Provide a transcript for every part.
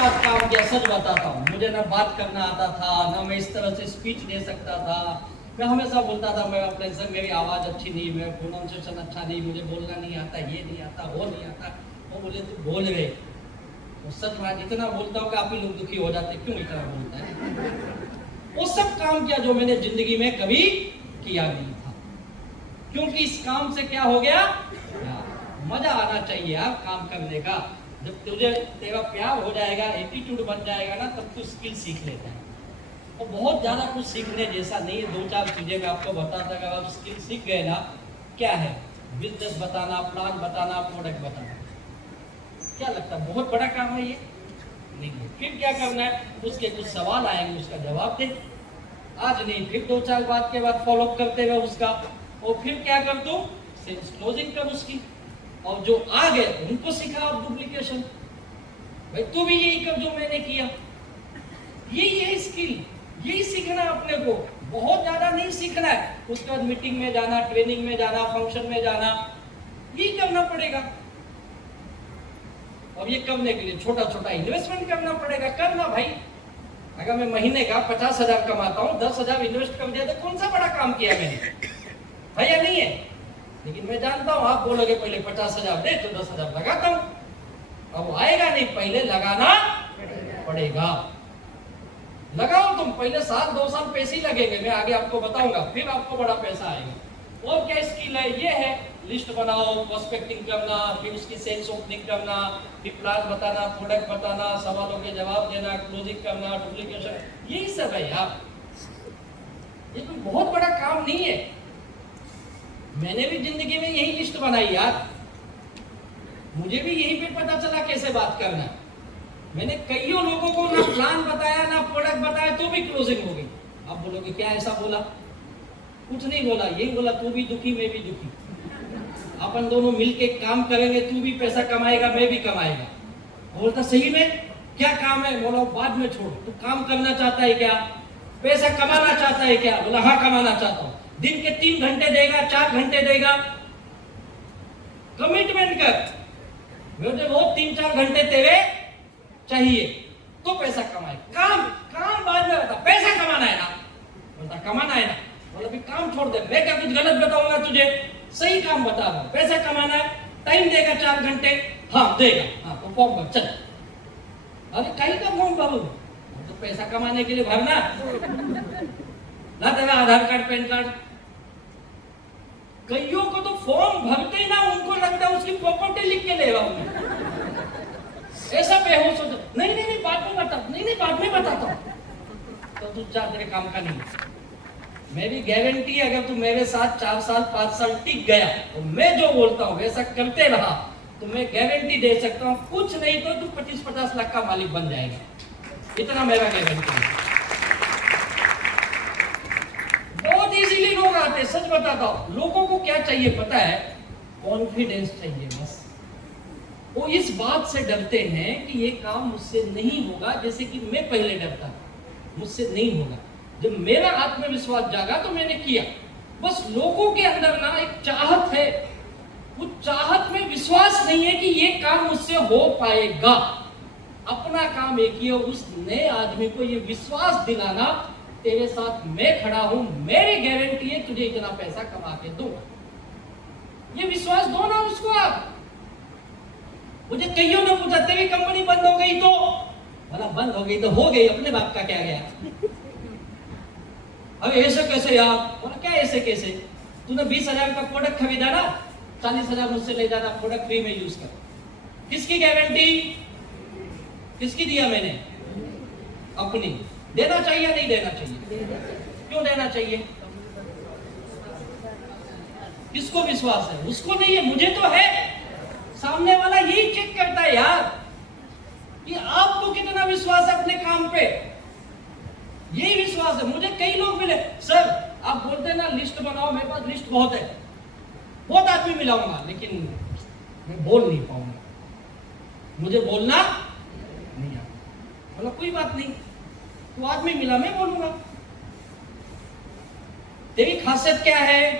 साथ काम किया, सच बताता हूँ, मुझे ना बात करना आता था, ना मैं इस तरह से स्पीच दे सकता था। मैं हमेशा बोलता था मैं अपने से मेरी आवाज़ अच्छी नहीं, मैं प्रोनाउंसिएशन अच्छा नहीं, मुझे बोलना नहीं आता, ये नहीं आता, वो नहीं आता। वो बोले तू बोल गए। तो सच बात इतना बोलता हूँ कि आप ही लोग दुखी हो जाते, क्यों इतना बोलता है। वो सब काम किया जो मैंने जिंदगी में कभी किया नहीं था, क्योंकि इस काम से क्या हो गया, मजा आना चाहिए यार काम करने का। जब तुझे तेरा प्यार हो जाएगा, एटीट्यूड बन जाएगा ना, तब तू स्किल सीख लेता है। और बहुत ज्यादा कुछ सीखने जैसा नहीं है, 2-4 चीजें मैं आपको बताता, अगर आप स्किल सीख गए ना, क्या है, बिजनेस बताना, प्लान बताना, प्रोडक्ट बताना, क्या लगता है बहुत बड़ा काम है ये? नहीं है। फिर क्या करना है, उसके कुछ सवाल आएंगे, उसका जवाब दे। आज नहीं, फिर 2-4 बात के बाद फॉलो करते हुए उसका, और फिर क्या कर दो, सेल्स क्लोजिंग कर उसकी। और जो आ गए उनको सिखाओ डुप्लीकेशन, भाई तू भी यही कर जो मैंने किया। यही है स्किल, यही सीखना अपने को, बहुत ज्यादा नहीं सीखना है। उसके बाद मीटिंग में जाना, ट्रेनिंग में जाना, फंक्शन में जाना, यही करना पड़ेगा। और ये करने के लिए छोटा छोटा इन्वेस्टमेंट करना पड़ेगा। करना भाई, अगर मैं महीने का 50,000 कमाता हूँ, 10,000 इन्वेस्ट कर दिया तो कौन सा बड़ा काम किया मैंने, भैया नहीं है। लेकिन मैं जानता हूँ आप बोलोगे पहले 50,000 दे तो 10,000 लगाता हूँ। अब वो आएगा नहीं, पहले लगाना पड़ेगा। लगाओ तुम, पहले 1-2 साल पैसे ही लगेंगे, मैं आगे आपको बताऊंगा, फिर आपको बड़ा पैसा आएगा। और क्या स्किल है, ये है लिस्ट बनाओ, प्रोस्पेक्टिंग करना, फिर उसकी सेल्स ओपनिंग करना, फिर प्लान बताना, प्रोडक्ट बताना, सवालों के जवाब देना, क्लोजिंग करना, डुप्लीकेशन, यही सब है यार। ये कोई बहुत बड़ा काम नहीं है। मैंने भी जिंदगी में यही लिस्ट बनाई यार, मुझे भी यहीं पे पता चला कैसे बात करना। मैंने कईयों लोगों को ना प्लान बताया, ना प्रोडक्ट बताया, तो भी क्लोजिंग हो गई। आप बोलोगे क्या ऐसा बोला? कुछ नहीं बोला, यही बोला तू भी दुखी मैं भी दुखी, अपन दोनों मिलके काम करेंगे, तू भी पैसा कमाएगा मैं भी कमाएगा। बोलता सही में क्या काम है? बोला बाद में छोड़, तू काम करना चाहता है क्या, पैसा कमाना चाहता है क्या? बोला हाँ कमाना चाहता हूँ। दिन के 3 घंटे देगा, 4 घंटे देगा, कमिटमेंट कर। मुझे वो 3-4 घंटे तेरे चाहिए तो पैसा कमाए। काम काम बाद में बता, पैसा कमाना है ना। बोलता कमाना है ना। बोला भी काम छोड़ दे, मैं क्या कुछ गलत बताऊंगा तुझे, सही काम बता रहा हूं। पैसा कमाना है, टाइम देगा 4 घंटे, हाँ देगा, हाँ तो फॉर्म भर चल। अरे कहीं का फॉर्म भरू, तो पैसा कमाने के लिए भरना ना, तेरा आधार कार्ड पैन कार्ड। कईयों को तो फॉर्म भरते ही ना उनको लगता है उसकी प्रॉपर्टी लिख के ले रहा हूं मैं, ऐसा बेहोश हो जाए। नहीं नहीं नहीं बाद में बता, नहीं नहीं बाद में बताता हूं। तो तू जा, तेरे काम का नहीं। मेरी गारंटी है अगर तू मेरे साथ 4 साल 5 साल टिक गया तो मैं जो बोलता हूँ वैसा करते रहा तो मैं गारंटी दे सकता हूँ, कुछ नहीं तो तू 25-50 लाख का मालिक बन जाएगा, इतना मेरा गारंटी है। बहुत इजीली लोग आते, सच बताता हूँ। लोगों को क्या चाहिए पता है? कॉन्फिडेंस चाहिए बस। वो इस बात से डरते हैं कि ये काम मुझसे नहीं होगा, जैसे कि मैं पहले डरता था मुझसे नहीं होगा। जब मेरा आत्मविश्वास जागा तो मैंने किया। बस लोगों के अंदर ना एक चाहत है, वो चाहत में विश्वास नहीं है कि ये काम मुझसे हो पाएगा। अपना काम एक ही है, उस नए आदमी को ये विश्वास दिलाना तेरे साथ मैं खड़ा हूं, मेरी गारंटी है तुझे इतना पैसा कमा के दूंगा। ये विश्वास दो ना उसको आप। मुझे कईयों ने पूछा तेरी कंपनी बंद हो गई तो, बोला बंद हो गई तो हो गई, अपने बाप का क्या गया। अब ऐसे कैसे यार? बोला क्या ऐसे कैसे, तूने 20,000 का प्रोडक्ट खरीदा ना, 40,000 मुझसे ले जाना, प्रोडक्ट फ्री में यूज कर। किसकी गारंटी, किसकी दिया मैंने? अपनी। देना चाहिए नहीं देना चाहिए? क्यों देना चाहिए? किसको विश्वास है? उसको नहीं है, मुझे तो है। सामने वाला यही चेक करता है यार कि आपको कितना विश्वास है अपने काम पे। यही विश्वास है। मुझे कई लोग मिले, सर आप बोलते हैं ना लिस्ट बनाओ, मेरे पास लिस्ट बहुत है, बहुत आदमी मिलाऊंगा, लेकिन मैं बोल नहीं पाऊंगा, मुझे बोलना नहीं आता। बोला कोई बात नहीं, तू आदमी मिला मैं बोलूंगा। तेरी खासियत क्या है?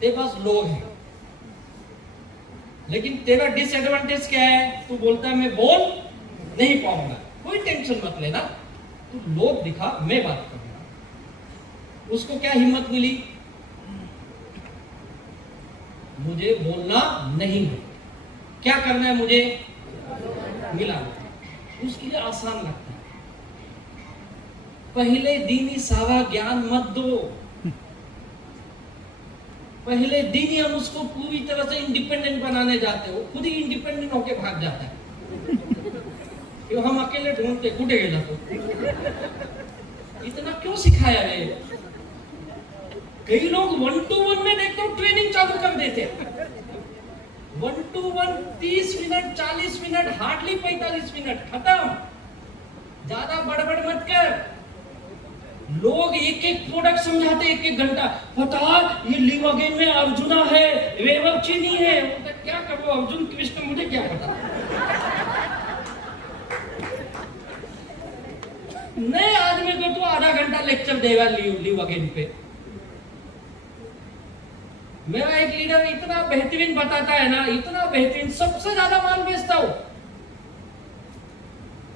तेरे पास लोग हैं, लेकिन तेरा डिसएडवांटेज क्या है? तू बोलता है मैं बोल नहीं पाऊंगा, कोई टेंशन मत लेना, तू लोग दिखा, मैं बात करूंगा। उसको क्या हिम्मत मिली? मुझे बोलना नहीं है, क्या करना है मुझे? मिलाना। उसके लिए आसान लगता है। पहले दिन ही सारा ज्ञान मत दो, पहले दिन ही हम उसको पूरी तरह से इंडिपेंडेंट बनाने जाते हो, खुद ही इंडिपेंडेंट होके भाग जाता है। कि हम अकेले ढूंढते, कूटे गए जाते, इतना क्यों सिखाया है? कई लोग 1-to-1 में देखते हो ट्रेनिंग चालू कर देते, 1-to-1 30 minute 40 minute, hardly 45 minute, खत्म। ज्यादा बड़बड़ मत कर। लोग एक एक प्रोडक्ट समझाते, एक एक घंटा। पता ये लिवागेन में अर्जुना है, वेवर चीनी है। क्या करो अर्जुन कृष्ण, मुझे क्या पता। नए आदमी को तो आधा घंटा लेक्चर देगा लिवागेन पे। मेरा एक लीडर इतना बेहतरीन बताता है ना, इतना बेहतरीन, सबसे ज्यादा माल बेचता हूं।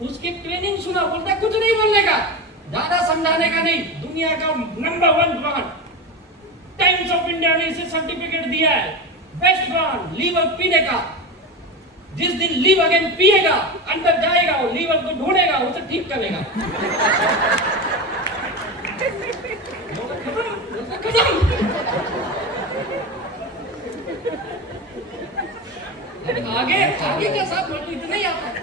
उसकी ट्रेनिंग सुना, बोलता कुछ नहीं बोलने का, ज्यादा समझाने का नहीं। दुनिया का number 1 brand, times of India ने इसे सर्टिफिकेट दिया है, बेस्ट ब्रांड लीवर पीने का। जिस दिन लीव अगेन पिएगा, अंदर जाएगा, और लीवर को ढूंढेगा, उसे ठीक करेगा। आगे आगे क्या साथ बोल, इतना ही आता है।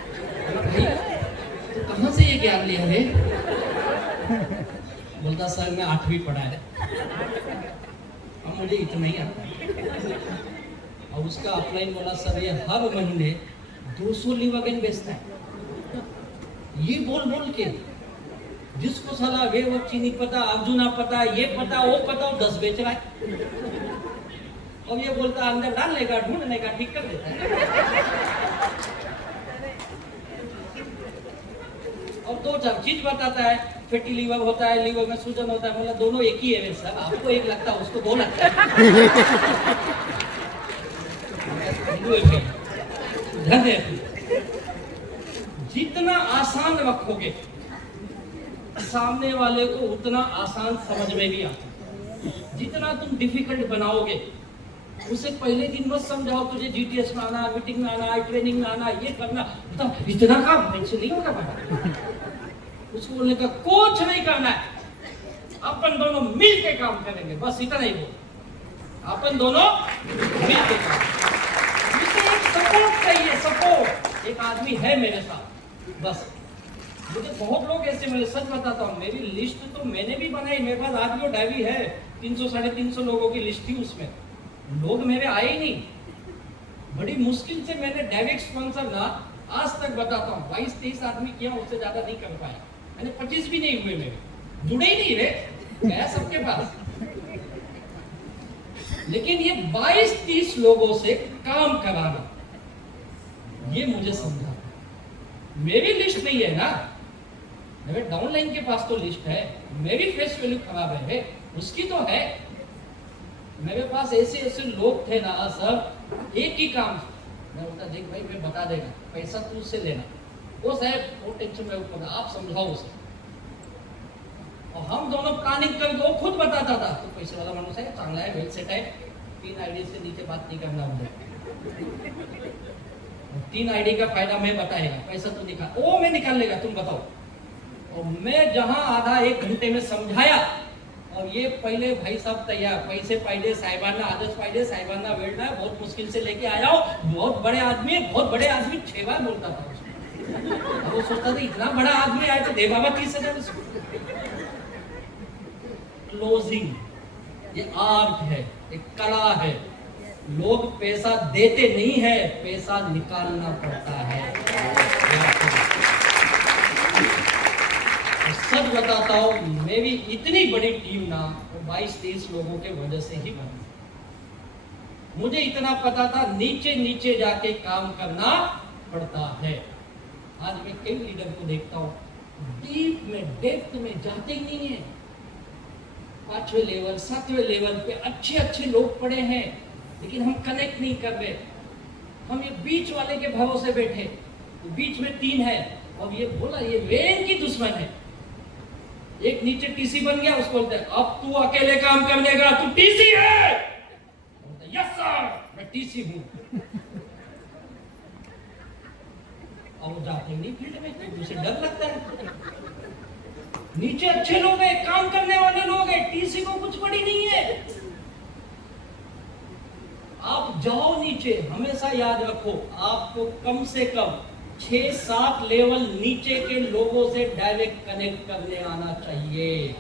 कहां से ये ज्ञान लिया है? बोलता सर मैं 8वीं पढ़ा है, अब मुझे इतना ही आता है। और उसका अपलाइन बोला सर ये हर महीने 200 लिवागेन बेचता है। ये बोल बोल के जिसको साला वे वो चीनी पता, अर्जुना पता, ये पता, वो पता, वो 10 बेच रहा है। और ये बोलता अंदर डालने का, ढूंढने का, ठीक कर देता है। और 2-4 चीज बताता है, फैटी लीवर होता है, लीवर में सूजन होता है। बोला दोनों एक ही है सर, आपको एक लगता है, उसको 2 लगता है। जितना आसान रखोगे सामने वाले को, उतना आसान समझ में भी आता। जितना तुम डिफिकल्ट बनाओगे, उसे पहले दिन मत समझाओ तुझे जीटीएस में आना, मीटिंग में आना, ट्रेनिंग में आना, ये करना, तो इतना काम मुझसे नहीं होगा बेटा। उसको बोलने का कुछ नहीं करना है, अपन दोनों मिल के काम करेंगे, बस इतना ही बोल। अपन दोनों मिल के काम, एक सपोर्ट चाहिए, सपोर्ट। एक आदमी है मेरे साथ, बस। मुझे बहुत लोग ऐसे मिले, सच बताता हूँ, मेरी लिस्ट तो मैंने भी बनाई, मेरे पास आज भी डायरी है, 300-350 लोगों की लिस्ट थी उसमें। लोग मेरे आए ही नहीं, बड़ी मुश्किल से मैंने डायरेक्ट स्पॉन्सर ना, आज तक बताता हूँ 22-23 आदमी किया, उससे ज्यादा नहीं कर पाया। मैंने 25 भी नहीं हुए, मेरे जुड़े ही नहीं रे, गया सबके पास। लेकिन ये 22-30 लोगों से काम कराना, ये मुझे समझा। मेरी लिस्ट नहीं है ना, मेरे डाउनलाइन के पास तो लिस्ट है, मेरी फेस वैल्यू खराब है, उसकी तो है। मेरे पास ऐसे ऐसे लोग थे ना सर, एक ही काम, मैं बोलता देख भाई मैं बता देगा, पैसा तू उससे लेना, वो साहब वो टेंशन में ऊपर, आप समझाओ उसे। और हम दोनों प्लानिंग करके, वो खुद बताता था, तो पैसे वाला मानुस है, चांगला है, वेल सेट है, 3 आईडी से नीचे बात नहीं करना मुझे। 3 आईडी का फायदा मैं बताएगा, पैसा तो निकाल, वो मैं निकाल लेगा, तुम बताओ। और मैं जहां आधा 1 घंटे में समझाया, और ये पहले भाई साहब तैयार, पैसे पाइले, साहिबाना आदत पाइले, साहिबाना वेट है, बहुत मुश्किल से लेके आया हो, बहुत बड़े आदमी, बहुत बड़े आदमी 6 बार बोलता था उसको। वो सोचता था इतना बड़ा आदमी आया तो दे बाबा 30,000 उसको। क्लोजिंग ये आर्ट है, एक कला है। लोग पैसा देते नहीं है, पैसा निकालना पड़ता है। सच बताता हूँ, मेरी इतनी बड़ी टीम ना 22-23 लोगों के वजह से ही बनी। मुझे इतना पता था नीचे नीचे जाके काम करना पड़ता है। आज मैं कई लीडर को देखता हूँ, डीप में, डेप्थ में जाते ही नहीं है। 5वें लेवल 7वें लेवल पे अच्छे अच्छे लोग पड़े हैं, लेकिन हम कनेक्ट नहीं कर रहे। हम ये बीच वाले के भरोसे बैठे, बीच में 3 है, और ये बोला ये वेन की दुश्मन है। एक नीचे टीसी बन गया, उसको बोलते हैं अब तू अकेले काम करने का, तू टीसी है। यस सर, मैं टीसी हूं। और वो जाते नहीं फील्ड में, उसे डर लगता है। नीचे अच्छे लोग हैं, काम करने वाले लोग हैं, टीसी को कुछ पड़ी नहीं है। आप जाओ नीचे, हमेशा याद रखो आपको कम से कम 6-7 लेवल नीचे के लोगों से डायरेक्ट कनेक्ट करने आना चाहिए।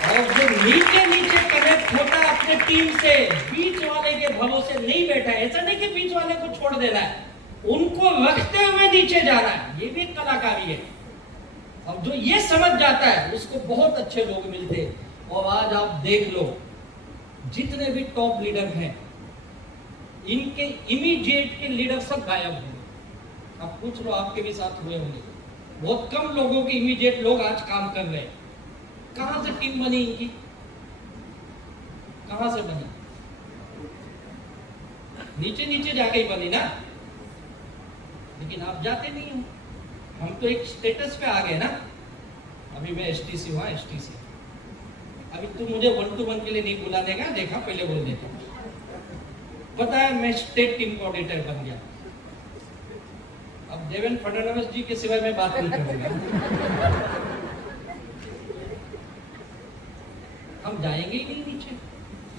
और जो नीचे नीचे कनेक्ट होता है अपने टीम से, बीच वाले के भरोसे नहीं बैठा है। ऐसा नहीं कि बीच वाले को छोड़ देना है, उनको रखते हुए नीचे जाना है, ये भी एक कलाकारी है। और जो ये समझ जाता है उसको बहुत अच्छे लोग मिलते हैं। और आज आप देख लो जितने भी टॉप लीडर हैं, इनके इमीडिएट के लीडर सब गायब हैं। आप पूछ लो, आपके भी साथ हुए होंगे। बहुत कम लोगों के इमीडिएट लोग आज काम कर रहे हैं। कहां से टीम बनी इनकी, कहां से बनी? नीचे नीचे जाके ही बनी ना। लेकिन आप जाते नहीं हो, हम तो एक स्टेटस पे आ गए ना। अभी मैं एसटीसी हुआ, एसटीसी। अभी तू मुझे 1 to 1 के लिए नहीं बुला देगा, देखा पहले बोल देता। पता है मैं स्टेट टीम कोऑर्डिनेटर बन गया। अब देवेंद्र फडणवीस जी के सिवाय मैं बात नहीं करूंगा। हम जाएंगे ही नहीं नीचे,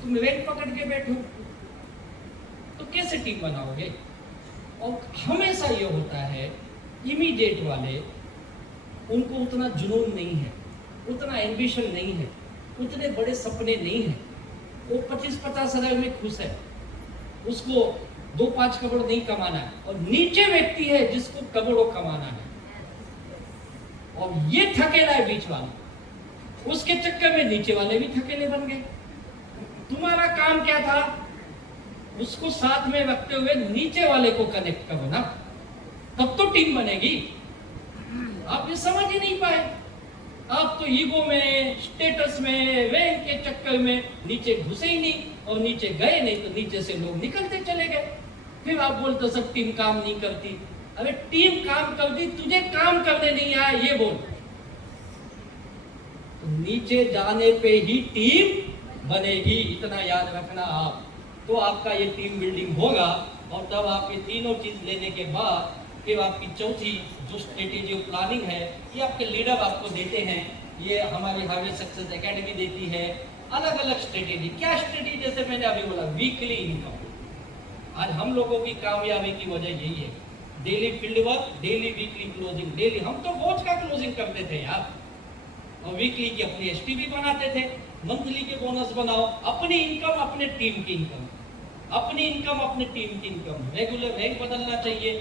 तुम वेट पकड़ के बैठो तो कैसे टीम बनाओगे? और हमेशा ये होता है इमीडिएट वाले, उनको उतना जुनून नहीं है, उतना एम्बिशन नहीं है, उतने बड़े सपने नहीं है। वो 25-50 हजार में खुश है, उसको 2-5 करोड़ नहीं कमाना है। और नीचे व्यक्ति है जिसको करोड़ों कमाना है, और ये थकेला है बीच वाला। उसके चक्कर में नीचे वाले भी थकेले बन गए। तुम्हारा काम क्या था? उसको साथ में रखते हुए नीचे वाले को कनेक्ट करो ना, तब तो टीम बनेगी। आप ये समझ ही नहीं पाए। आप तो ईगो में, स्टेटस में, रैंक के चक्कर में नीचे घुसे ही नहीं, और नीचे गए नहीं तो नीचे से लोग निकलते चले गए। फिर आप बोलते सब टीम काम नहीं करती। अरे टीम काम करती, तुझे काम करने नहीं आया ये बोल। नीचे जाने पे ही टीम बनेगी, इतना याद रखना आप। तो आपका ये टीम बिल्डिंग होगा, और तब आप ये तीनों चीज लेने के बाद फिर आपकी चौथी जो स्ट्रेटेजी प्लानिंग है, ये आपके लीडर आपको देते हैं। ये हमारी हार्वेस्ट सक्सेस एकेडमी देती है अलग अलग स्ट्रेटेजी। क्या स्ट्रेटेजी? जैसे मैंने अभी बोला वीकली इनकम। आज हम लोगों की कामयाबी की वजह यही है, daily field work, daily weekly closing. Daily हम तो रोज का क्लोजिंग करते थे यार, और वीकली की अपनी एसटीवी बनाते थे। मंथली के बोनस बनाओ, अपनी इनकम अपने टीम की इनकम, अपनी इनकम अपने टीम की इनकम। रेगुलर रैंक बदलना चाहिए,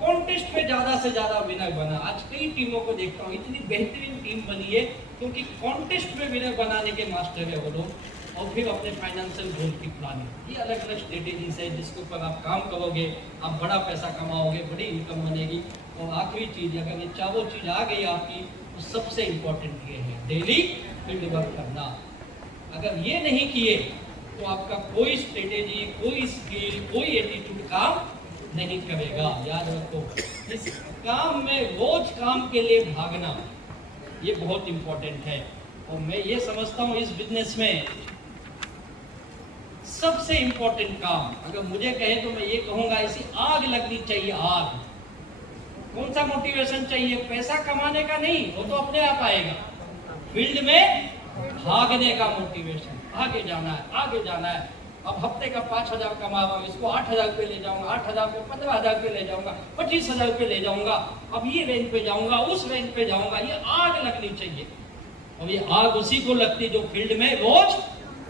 कॉन्टेस्ट में ज्यादा से ज्यादा विनर बना। आज कई टीमों को देखता हूँ, इतनी बेहतरीन टीम बनी है क्योंकि कॉन्टेस्ट में विनर बनाने के मास्टर है वो लोग। और फिर अपने फाइनेंशियल गोल की प्लानिंग, ये अलग अलग स्ट्रेटेजीज है जिसके ऊपर आप काम करोगे, आप बड़ा पैसा कमाओगे, बड़ी इनकम बनेगी। और आखिरी चीज, अगर ये चारों चीज आ गई आपकी, तो सबसे इंपॉर्टेंट ये है डेली फील्ड वर्क करना। अगर ये नहीं किए तो आपका कोई स्ट्रेटेजी, कोई स्किल, कोई एटीट्यूड काम नहीं करेगा। याद रखो, इस काम में रोज काम के लिए भागना ये बहुत इंपॉर्टेंट है। और मैं ये समझता हूँ इस बिजनेस में सबसे इंपॉर्टेंट काम, अगर मुझे कहे तो मैं ये कहूंगा, इसी आग लगनी चाहिए। आग। कौन सा मोटिवेशन चाहिए? पैसा कमाने का नहीं, वो तो अपने आप आएगा। फील्ड में भागने का मोटिवेशन, आगे जाना है, आगे जाना है। अब हफ्ते का 5,000 कमा रहा हूं, इसको 8,000 पे ले जाऊंगा, 8,000 को 15,000 पे ले जाऊंगा, 25,000 पे ले जाऊंगा, अब ये रैंक पे जाऊंगा, उस रैंक पे जाऊंगा। ये आग लगनी चाहिए, और ये आग उसी को लगती जो फील्ड में रोज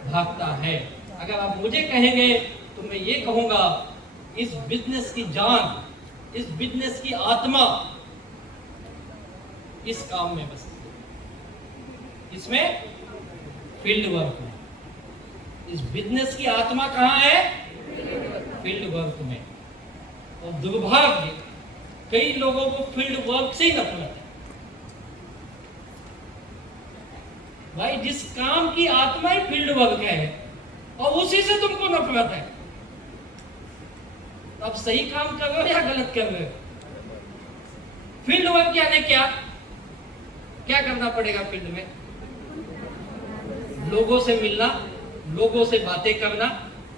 भागता है। अगर आप मुझे कहेंगे तो मैं ये कहूंगा, इस बिजनेस की जान, इस बिजनेस की आत्मा इस काम में बस, इसमें फील्ड वर्क में। इस बिजनेस की आत्मा कहां है? फील्ड वर्क में। और दुर्भाग्य, कई लोगों को फील्ड वर्क से ही नफरत है। भाई, जिस काम की आत्मा ही फील्ड वर्क है और उसी से तुमको नफरत है, अब सही काम कर रहे हो या गलत कर रहे हो? फील्ड वर्क यानी क्या? क्या करना पड़ेगा फील्ड में? लोगों से मिलना, लोगों से बातें करना,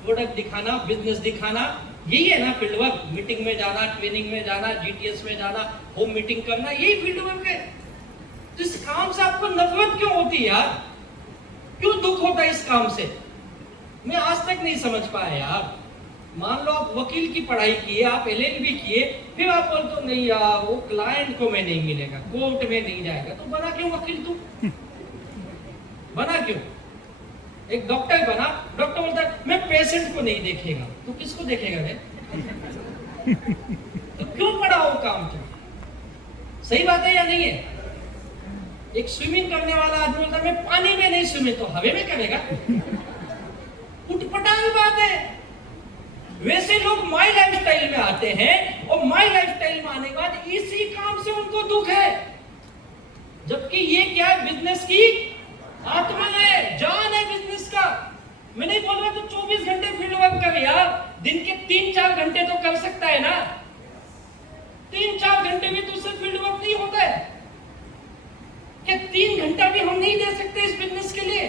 प्रोडक्ट दिखाना, बिजनेस दिखाना, यही है ना फील्ड वर्क। मीटिंग में जाना, ट्रेनिंग में जाना, जीटीएस में जाना, होम मीटिंग करना, यही फील्ड वर्क है। तो इस काम से आपको नफरत क्यों होती है यार? क्यों दुख होता है इस काम से? मैं आज तक नहीं समझ पाया यार। मान लो आप वकील की पढ़ाई किए, आप एलएलबी किए, फिर आप बोलते हो नहीं यार वो क्लाइंट को मैं नहीं मिलेगा, कोर्ट में नहीं जाएगा, तो बना क्यों वकील तू? बना क्यों? एक डॉक्टर बना, डॉक्टर बोलता है मैं पेशेंट को नहीं देखेगा, तो किसको देखेगा रे? तो क्यों पढ़ा वो काम तू? सही बात है या नहीं है? एक स्विमिंग करने वाला आदमी बोलता है मैं पानी में नहीं स्विमिंग, तो हवा में करेगा? उठपटांग बात है। वैसे लोग माई लाइफस्टाइल में आते हैं और माई लाइफस्टाइल में आने के बाद इसी काम से उनको दुख है, जबकि ये क्या है? बिजनेस की आत्मा है, जान है बिजनेस का। मैं नहीं बोल रहा तो 24 घंटे फील्ड वर्क कर यार, दिन के 3-4 घंटे तो कर सकता है ना। 3-4 घंटे में तो उससे फील्ड वर्क नहीं होता है क्या? 3 घंटा भी हम नहीं दे सकते इस बिजनेस के लिए?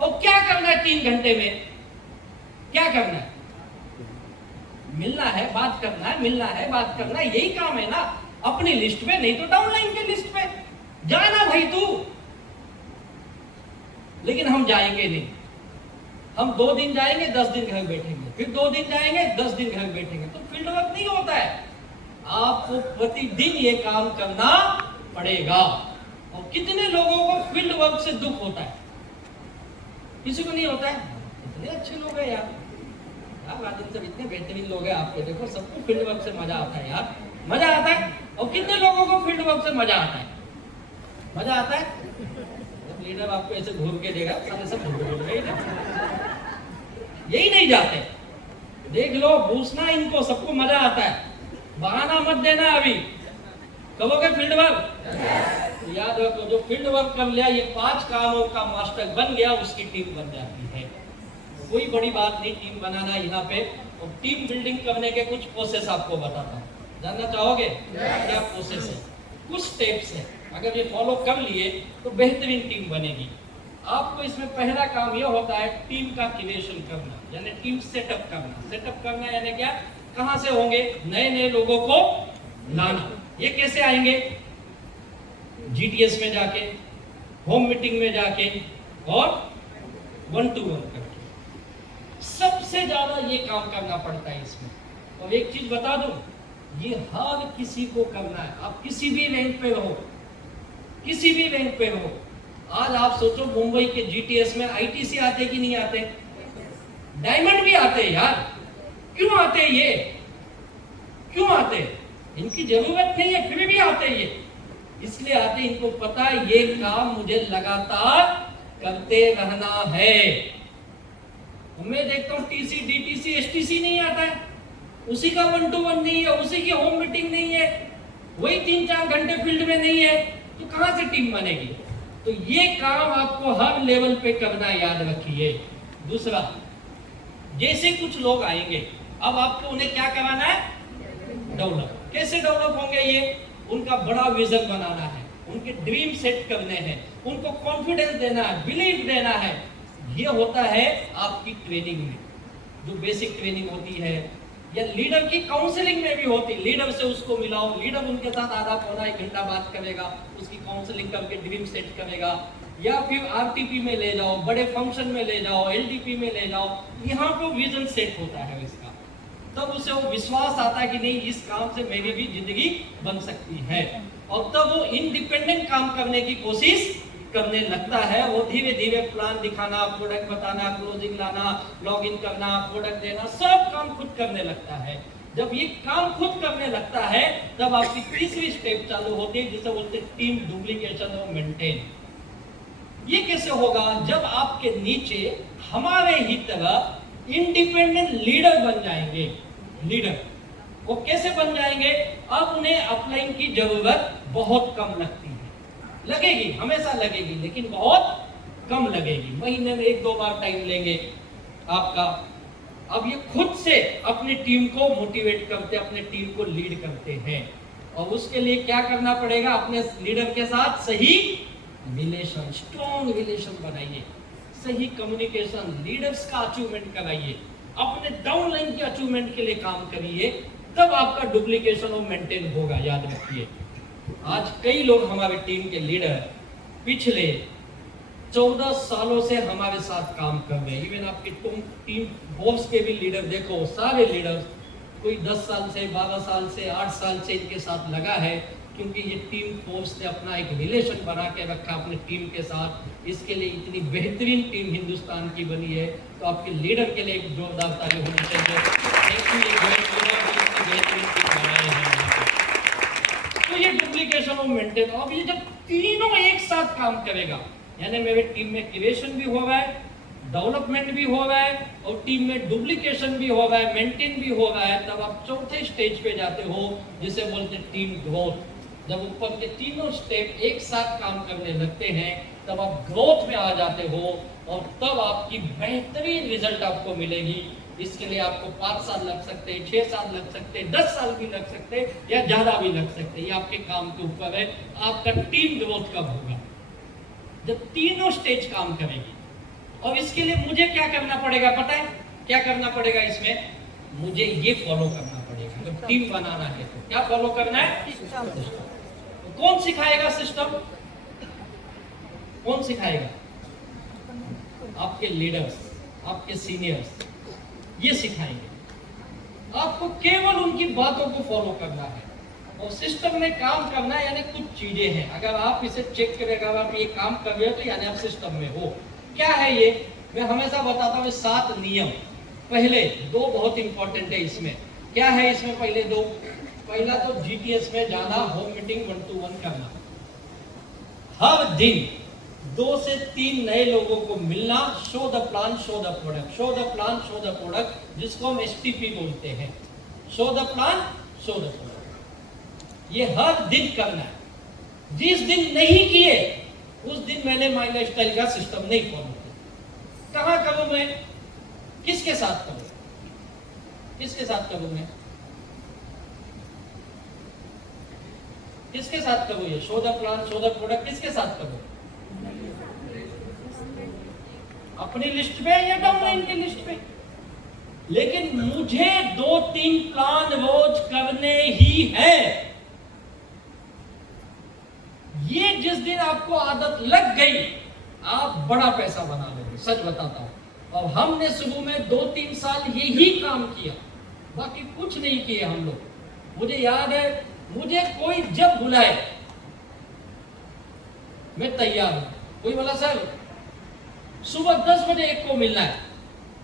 और क्या करना है 3 घंटे में? क्या करना है? मिलना है, बात करना है, मिलना है, बात करना है, यही काम है ना। अपनी लिस्ट में नहीं तो डाउनलाइन के लिस्ट में जाना भाई तू। लेकिन हम जाएंगे नहीं। हम 2 दिन जाएंगे, 10 दिन घर बैठेंगे, फिर 2 दिन जाएंगे, 10 दिन घर बैठेंगे, तो फील्ड वर्क नहीं होता है। आपको प्रतिदिन ये काम करना पड़ेगा। और कितने लोगों को फील्ड वर्क से दुख होता है? किसी को नहीं होता है? इतने अच्छे लोग हैं यार, राजन सब इतने बेहतरीन लोग हैं, आपको देखो सबको फील्ड वर्क से मजा आता है यार, मजा आता है। और कितने लोगों को फील्ड वर्क से मजा आता है? मजा आता है? जब लीडर आपको ऐसे घूर के देगा, सारे सब घूर गए ना, यही नहीं जाते। देख लो, पूछना इनको, सबको मजा आता है। बहाना मत देना। अभी कहोगे फील्ड वर्क, तो याद रखो जो फील्ड वर्क कर लिया, ये 5 कामों का मास्टर बन गया, उसकी टीम बन जाती है। कोई बड़ी बात नहीं टीम बनाना यहाँ पे। और टीम बिल्डिंग करने के कुछ प्रोसेस आपको बताता हूँ, जानना चाहोगे क्या प्रोसेस है? कुछ स्टेप्स है, अगर ये फॉलो कर लिए तो बेहतरीन टीम बनेगी। आपको इसमें पहला काम यह होता है टीम का क्रिएशन करना, यानी टीम सेटअप करना। सेटअप करना यानी क्या? कहां से होंगे? नए नए लोगों को लाना। ये कैसे आएंगे? जीटीएस में जाके, होम मीटिंग में जाके और 1-to-1 करके। सबसे ज्यादा ये काम करना पड़ता है इसमें। और एक चीज बता दूं, ये हर किसी को करना है। आप किसी भी रैंक पे हो, किसी भी रैंक पे हो। आज आप सोचो मुंबई के जीटीएस में आईटीसी आते कि नहीं आते? डायमंड भी आते यार। क्यों आते ये? क्यों आते? इनकी जरूरत नहीं है, फिर भी आते ये। इसलिए आते, इनको पता है ये काम मुझे लगातार करते रहना है। मैं देखता हूँ टीसी, डीटीसी, एसटीसी नहीं आता है, उसी का 1-to-1 नहीं है, उसी की होम मीटिंग नहीं है, वही 3-4 घंटे फील्ड में नहीं है, तो कहां से टीम बनेगी? तो ये काम आपको हर लेवल पे करना, याद रखिए। दूसरा, जैसे कुछ लोग आएंगे, अब आपको उन्हें क्या कराना है? डेवलप। कैसे डेवलप होंगे ये? उनका बड़ा विजन बनाना है, उनके ड्रीम सेट करने हैं, उनको कॉन्फिडेंस देना है, बिलीफ देना है। ये होता है आपकी ट्रेनिंग में, जो बेसिक ट्रेनिंग होती है, या लीडर की काउंसलिंग में भी होती। लीडर से उसको मिलाओ, लीडर उनके साथ आधा पौना 1 घंटा बात करेगा, उसकी काउंसलिंग करके ड्रीम सेट करेगा। या फिर आरटीपी में ले जाओ, बड़े फंक्शन में ले जाओ, एलडीपी में ले जाओ, यहाँ पे विजन सेट होता है इसका। तब उसे वो विश्वास आता है कि नहीं, इस काम से मेरी भी जिंदगी बन सकती है, और तब वो इंडिपेंडेंट काम करने की कोशिश करने लगता है। वो धीरे धीरे प्लान दिखाना, प्रोडक्ट बताना, क्लोजिंग लाना, लॉगिन करना, प्रोडक्ट देना, सब काम खुद करने लगता है। जब ये काम खुद करने लगता है, तब आपकी तीसरी स्टेप चालू होती है, जिसे बोलते हैं टीम डुप्लीकेशन और मेंटेन। ये कैसे होगा? जब आपके नीचे हमारे ही तरह इंडिपेंडेंट लीडर बन जाएंगे। लीडर वो कैसे बन जाएंगे? अब उन्हें अपलाइन की जरूरत बहुत कम लगती है, लगेगी, हमेशा लगेगी, लेकिन बहुत कम लगेगी। महीने में 1-2 बार टाइम लेंगे आपका। अब ये खुद से अपनी टीम को मोटिवेट करते, अपने टीम को लीड करते हैं। और उसके लिए क्या करना पड़ेगा, अपने लीडर के साथ सही रिलेशन, स्ट्रॉन्ग रिलेशन बनाइए, सही कम्युनिकेशन, लीडर्स का अचीवमेंट कराइए, अपने डाउनलाइन के अचीवमेंट के लिए काम करिए, तब आपका डुप्लीकेशन और मेंटेन होगा। याद रखिए, आज कई लोग हमारे टीम के लीडर पिछले 14 सालों से हमारे साथ काम कर रहे हैं। इवन आपकी टीम बॉस के भी लीडर देखो, सारे लीडर्स कोई 10 साल से, 12 साल से, 8 साल से इनके साथ लगा है, क्योंकि ये टीम फोर्स ने अपना एक रिलेशन बना के रखा अपनी टीम के साथ। इसके लिए इतनी बेहतरीन टीम हिंदुस्तान की बनी है। तो आपके लीडर के लिए एक जोरदार ताली होनी चाहिए। थैंक यू, ये बेहतरीन टीम बनाए हैं। तो ये डुप्लीकेशन और मेंटेन, अब ये जब तीनों एक साथ काम करेगा, यानी मेरे टीम में क्रिएशन भी हो रहा है, डेवलपमेंट भी हो रहा है, और टीम में डुप्लीकेशन भी हो रहा है, मेंटेन भी हो रहा है, तब आप चौथे स्टेज पे जाते हो, जिसे बोलते हैं टीम ग्रोथ। जब ऊपर के तीनों स्टेप एक साथ काम करने लगते हैं, तब आप ग्रोथ में आ जाते हो, और तब आपकी बेहतरीन रिजल्ट आपको मिलेगी। इसके लिए आपको 5 साल लग सकते हैं, 6 साल लग सकते हैं, 10 साल भी लग सकते हैं, या ज्यादा भी लग सकते हैं। ये आपके काम के ऊपर है, आपका टीम ग्रोथ कब होगा, जब तीनों स्टेज काम करेगी। और इसके लिए मुझे क्या करना पड़ेगा, पता है क्या करना पड़ेगा? इसमें मुझे ये फॉलो करना पड़ेगा। जब टीम बनाना है तो क्या फॉलो करना है? तो कौन सिखाएगा सिस्टम? कौन सिखाएगा? आपके लीडर्स, आपके सीनियर्स, ये सिखाएंगे। आपको केवल उनकी बातों को फॉलो करना है, और सिस्टम में काम करना है। यानी कुछ चीजें हैं, अगर आप इसे चेक करेगा, आप ये काम कर रहे हो, तो यानी आप सिस्टम में हो। क्या है ये? मैं हमेशा बताता हूँ 7 नियम। पहले 2 बहुत इंपॉर्टेंट है इसमें। क्या है इसमें? पहले 2, पहला तो जीटीएस में जाना, होम मीटिंग 1 to 1 करना, हर दिन 2 से 3 नए लोगों को मिलना, show the plan, show the product, show the plan, show the product, जिसको हम STP बोलते हैं, show the plan, show the product. ये हर दिन करना है। जिस दिन नहीं किए, उस दिन मैंने माय लाइफस्टाइल का सिस्टम नहीं फॉलो किया। कहां करूं मैं? किसके साथ करूं? किसके साथ करूं मैं? किसके साथ करूं? ये show the plan, show the product किसके साथ करूं? अपनी लिस्ट पे या डाउनलाइन की लिस्ट पे? लेकिन मुझे 2-3 प्लान रोज करने ही है। ये जिस दिन आपको आदत लग गई, आप बड़ा पैसा बना लोगे, सच बताता हूं। और हमने शुरू में 2-3 साल यही काम किया, बाकी कुछ नहीं किए हम लोग। मुझे याद है, मुझे कोई जब बुलाए मैं तैयार हूं। कोई बोला सर सुबह 10 बजे एक को मिलना है,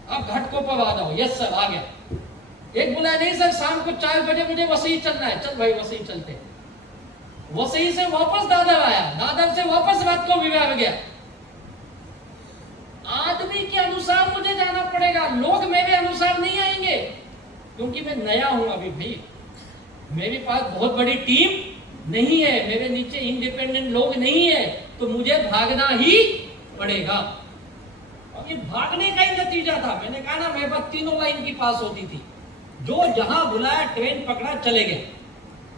आप घाटकों पर आ जाओ। यस सर, आ गया। एक बोला नहीं सर शाम को 4 बजे मुझे वसई चलना है। चल भाई वसई चलते। वसई से वापस दादर आया, दादर से वापस रात को विवाह गया। आदमी के अनुसार मुझे जाना पड़ेगा, लोग मेरे अनुसार नहीं आएंगे, क्योंकि मैं नया हूं अभी भाई। मेरे पास बहुत बड़ी टीम नहीं है, मेरे नीचे इंडिपेंडेंट लोग नहीं है, तो मुझे भागना ही पड़ेगा। और ये भागने का ही नतीजा था। मैंने कहा ना, मेरे पास तीनों लाइन की पास होती थी। जो जहां बुलाया ट्रेन पकड़ा, चले गए।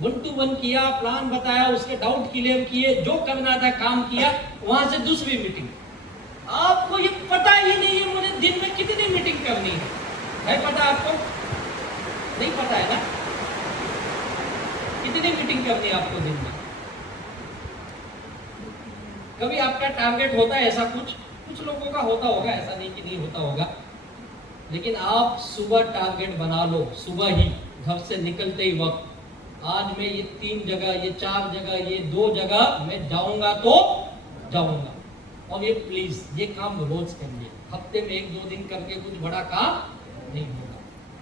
1 to 1 किया, प्लान बताया, उसके डाउट क्लियर किए, जो करना था काम किया। वहां से दूसरी मीटिंग। आपको ये पता ही नहीं है मुझे दिन में कितनी मीटिंग करनी है पता आपको? नहीं पता है ना कितनी मीटिंग करनी है आपको दिन में? कभी आपका टारगेट होता है ऐसा? कुछ लोगों का होता होगा, ऐसा नहीं कि नहीं होता होगा। लेकिन आप सुबह टारगेट बना लो, सुबह ही घर से निकलते ही वक्त, आज मैं ये 3 जगह, ये 4 जगह, ये 2 जगह मैं जाऊंगा तो जाऊंगा। और ये प्लीज ये काम रोज करिए, हफ्ते में 1-2 दिन करके कुछ बड़ा काम नहीं होगा।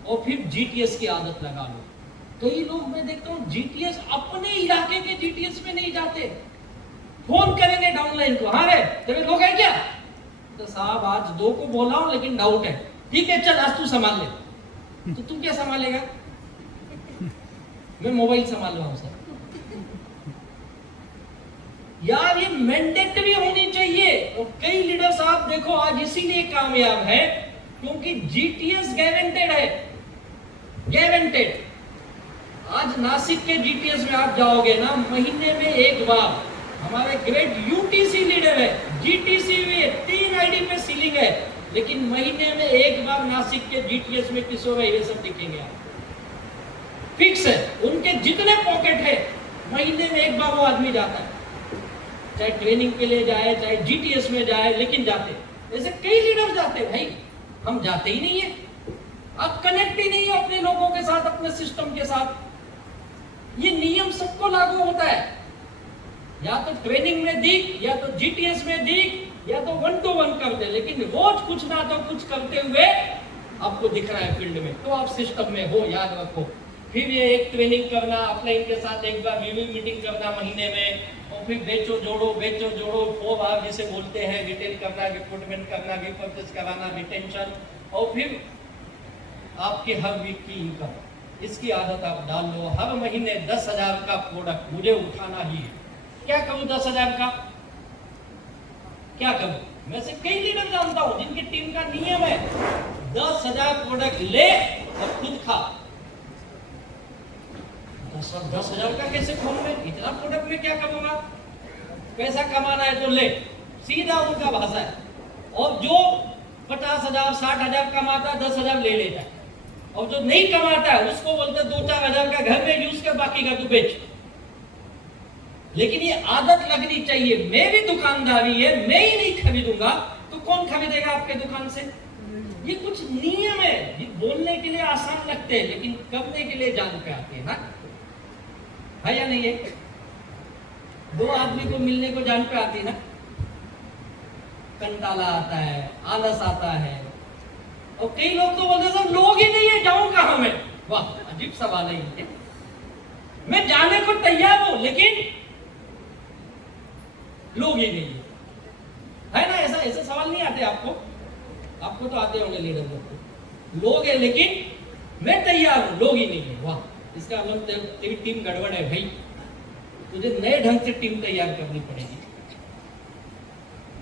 और फिर जीटीएस की आदत लगा लो। कई लोग मैं देखता हूँ जीटीएस, अपने इलाके के जीटीएस में नहीं जाते, फोन करेंगे डाउनलाइन को, हाँ रे तेरे लोग है क्या? तो साहब आज 2 को बोला हूं लेकिन डाउट है। ठीक है चल आज तू संभाल ले। तो तू क्या संभालेगा? मैं मोबाइल संभाल रहा हूं सर। यार ये मैंडेटरी होनी चाहिए। और कई लीडर साहब देखो आज इसीलिए कामयाब है क्योंकि जीटीएस गारंटेड है, गारंटेड। आज नासिक के जीटीएस में आप जाओगे ना, महीने में एक बार हमारे ग्रेट यूटीसी लीडर है, जीटीसी में 3 आईडी पे सीलिंग है, लेकिन महीने में एक बार नासिक के जीटीएस में किशोर ये सब दिखेंगे आप, फिक्स है। उनके जितने पॉकेट है महीने में एक बार वो आदमी जाता है, चाहे ट्रेनिंग के लिए जाए चाहे जीटीएस में जाए, लेकिन जाते। ऐसे कई लीडर जाते भाई, हम जाते ही नहीं है। आप कनेक्ट ही नहीं है अपने लोगों के साथ, अपने सिस्टम के साथ। ये नियम सबको लागू होता है, या तो ट्रेनिंग में दिख, या तो जीटीएस में दिख, या तो 1 to 1 कर दे, लेकिन रोज कुछ ना तो कुछ करते हुए आपको दिख रहा है फील्ड में, तो आप सिस्टम में हो, याद रखो। फिर ये एक ट्रेनिंग करना, अपलाइन के साथ एक बार रिव्यू मीटिंग करना महीने में, और फिर बेचो जोड़ो 4 बार जिसे बोलते हैं, रिटेल करना, रिक्रूटमेंट करना, रिपर्चेस कराना, रिटेंशन, और फिर आपके हर वीक की इनकम। इसकी आदत आप डाल लो। हर महीने 10,000 का प्रोडक्ट मुझे उठाना ही है। क्या करूं 10,000 का, क्या करूं? मैं से कई लीडर जानता हूं जिनकी टीम का नियम है 10,000 प्रोडक्ट ले और खुद खा। 10,000 का कैसे खाऊं मैं? इतना प्रोडक्ट में क्या करूंगा? पैसा कमाना है तो ले, सीधा उनका भाषा है। और जो 50,000 60,000 कमाता है 10,000 ले लेता है, और जो नहीं कमाता है उसको बोलते 2-4 हजार का घर में यूज कर, बाकी का तू बेच। लेकिन ये आदत लगनी चाहिए। मैं भी दुकानदारी है, मैं ही नहीं खरीदूंगा तो कौन खरीदेगा आपके दुकान से? ये कुछ नियम है, बोलने के लिए आसान लगते हैं लेकिन करने के लिए जान पे आते हैं ना, है या नहीं है? 2 आदमी को मिलने को जान पे आती ना, कंटाला आता है, आलस आता है, और कई लोग तो बोलते सब लोग ही नहीं है, जाऊं कहां मैं? वाह, अजीब सवाल है ये। मैं जाने को तैयार हूं लेकिन लोग ही नहीं है ना? ऐसा सवाल नहीं आते आपको? आपको तो आते होंगे लीडर लोग। लोग है लेकिन मैं तैयार हूं, लोग ही नहीं है। वाह, इसका मतलब तेरी टीम गड़बड़ है भाई, तुझे नए ढंग से टीम तैयार करनी पड़ेगी।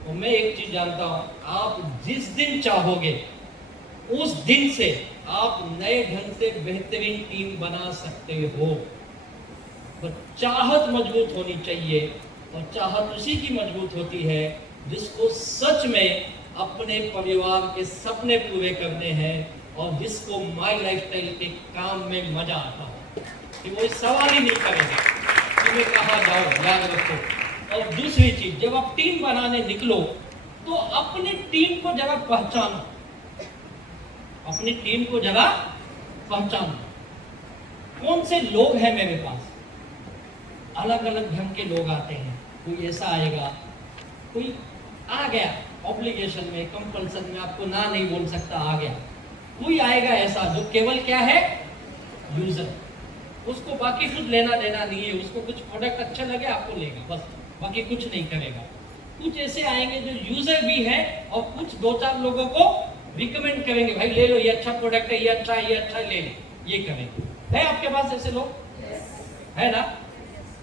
और मैं एक चीज जानता हूं, आप जिस दिन चाहोगे उस दिन से आप नए ढंग से बेहतरीन टीम बना सकते हो। तो चाहत मजबूत होनी चाहिए, और चाहत उसी की मजबूत होती है जिसको सच में अपने परिवार के सपने पूरे करने हैं, और जिसको माई लाइफस्टाइल के काम में मजा आता हो, कि वो सवाल ही नहीं करेगा कि मैं कहाँ जाऊँ। याद रखो। और दूसरी चीज, जब आप टीम बनाने निकलो तो अपनी टीम को जरा पहचानो, अपनी टीम को जरा पहचानो। कौन से लोग हैं मेरे पास? अलग अलग ढंग के लोग आते हैं। कोई ऐसा आएगा, कोई आ गया ऑब्लिगेशन में, कंपल्सन में, आपको ना नहीं बोल सकता, आ गया। कोई आएगा ऐसा जो केवल क्या है, यूजर, उसको बाकी कुछ लेना देना नहीं है, उसको कुछ प्रोडक्ट अच्छा लगे आपको लेगा बस, बाकी कुछ नहीं करेगा। कुछ ऐसे आएंगे जो यूजर भी है और कुछ 2-4 लोगों को रिकमेंड करेंगे, भाई ले लो ये अच्छा प्रोडक्ट है, ये अच्छा है, ये अच्छा ले लो, ये करेंगे। है आपके पास ऐसे लोग? है ना?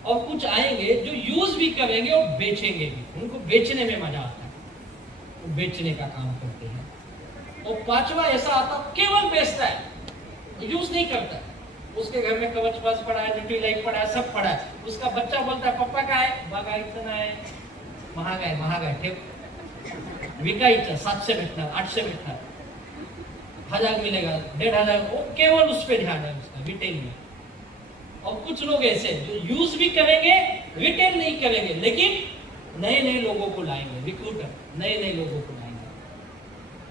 और कुछ आएंगे जो यूज भी करेंगे और बेचेंगे भी, उनको बेचने में मजा आता है, वो बेचने का काम करते हैं। और 5वां ऐसा आता केवल बेचता है, यूज नहीं करता। उसके घर में कवच पास पड़ा है, न्यूट्रीलाइट पड़ा है, सब पड़ा है। उसका बच्चा बोलता है पापा का है, बागा इतना है, महाग है ठीक, विकायचं 700 भेटणार, 800 भेटणार, 1000 मिलेगा, 1500, वो केवल उस पर ध्यान है उसका, रिटेल में। और कुछ लोग ऐसे जो यूज भी करेंगे, रिटेल नहीं करेंगे, लेकिन नए नए लोगों को लाएंगे, रिक्रूटर नए नए लोगों को लाएंगे।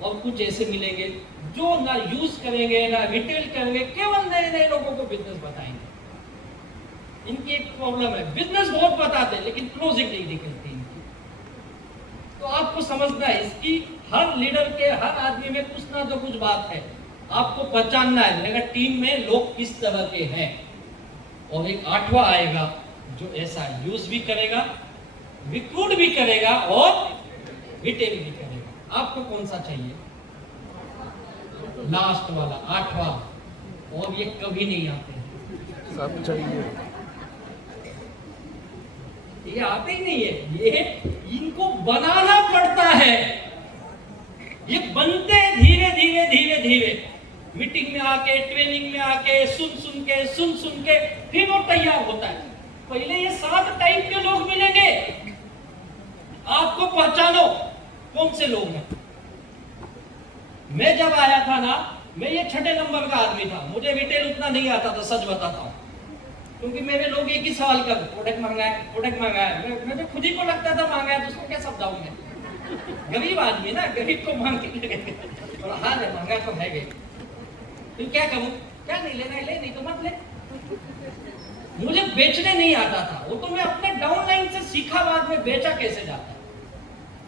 और कुछ ऐसे मिलेंगे जो ना यूज करेंगे ना रिटेल करेंगे, केवल नए नए लोगों को बिजनेस बताएंगे। इनकी एक प्रॉब्लम है, बिजनेस बहुत बताते हैं लेकिन क्लोजिंग नहीं निकलती इनकी। तो आपको समझना है, इसकी हर लीडर के, हर आदमी में कुछ ना तो कुछ बात है, आपको पहचानना है मेरा टीम में लोग किस तरह के हैं। और एक 8वां आएगा जो ऐसा यूज भी करेगा, रिक्रूट भी करेगा और रिटेल भी करेगा। आपको कौन सा चाहिए? लास्ट वाला 8वां। और ये कभी नहीं आते, सब चाहिए, ये आते ही नहीं है, ये इनको बनाना पड़ता है। ये बनते धीरे धीरे धीरे धीरे। मीटिंग में आके, ट्रेनिंग में आके, सुन सुन के फिर वो तैयार होता है। पहले ये 7 टाइप के लोग मिलेंगे, आपको पहचानो कौन से लोग हैं। मैं जब आया था ना, मैं ये 6 नंबर का आदमी था, मुझे रिटेल उतना नहीं आता था, सच बताता हूँ। क्योंकि मेरे लोग एक ही सवाल कर, प्रोडक्ट महंगा है, प्रोडक्ट महंगा है। मैं तो खुद ही को लगता था महंगा है, तो उसको क्या समझाऊं मैं। गरीब आदमी ना, गरीब को मांग के लगेगा, और हाँ महंगा तो है गई, तो क्या करूं, क्या नहीं लेना है ले, नहीं तो मत ले। मुझे बेचने नहीं आता था, वो तो मैं अपने डाउनलाइन से सीखा, बाद में बेचा कैसे जाता।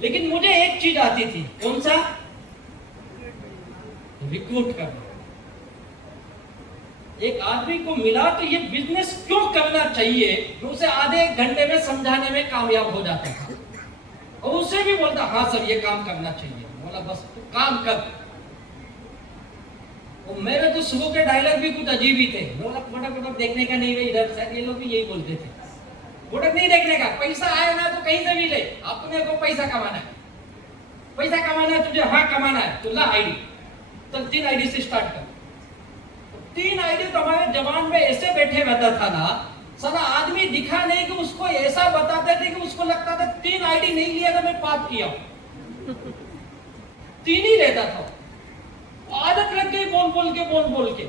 लेकिन मुझे एक चीज आती थी, कौन सा? रिक्रूट करना। एक आदमी को मिला तो ये बिजनेस क्यों करना चाहिए, तो उसे आधे 1 घंटे में समझाने में कामयाब हो जाता था, और उसे भी बोलता हाँ सर ये काम करना चाहिए। बोला बस तू काम कर। और मेरे तो शुरू के डायलॉग भी कुछ अजीब ही थे। बोला प्रोडक्ट देखने का नहीं, इधर शायद ये लोग भी यही बोलते थे, प्रोडक्ट नहीं देखने का, पैसा आए ना तो कहीं से भी ले, अपने को पैसा कमाना है, पैसा कमाना है तुझे, हाँ कमाना है तो ला आईडी, चल 3 आईडी से स्टार्ट कर। 3 आईडी तो हमारे जवान में ऐसे बैठे रहता था ना, साला आदमी दिखा नहीं कि उसको ऐसा बताते थे कि उसको लगता था 3 आईडी नहीं लिया तो मैं पाप किया। 3 ही रहता था, आदत लग गई बोल बोल के।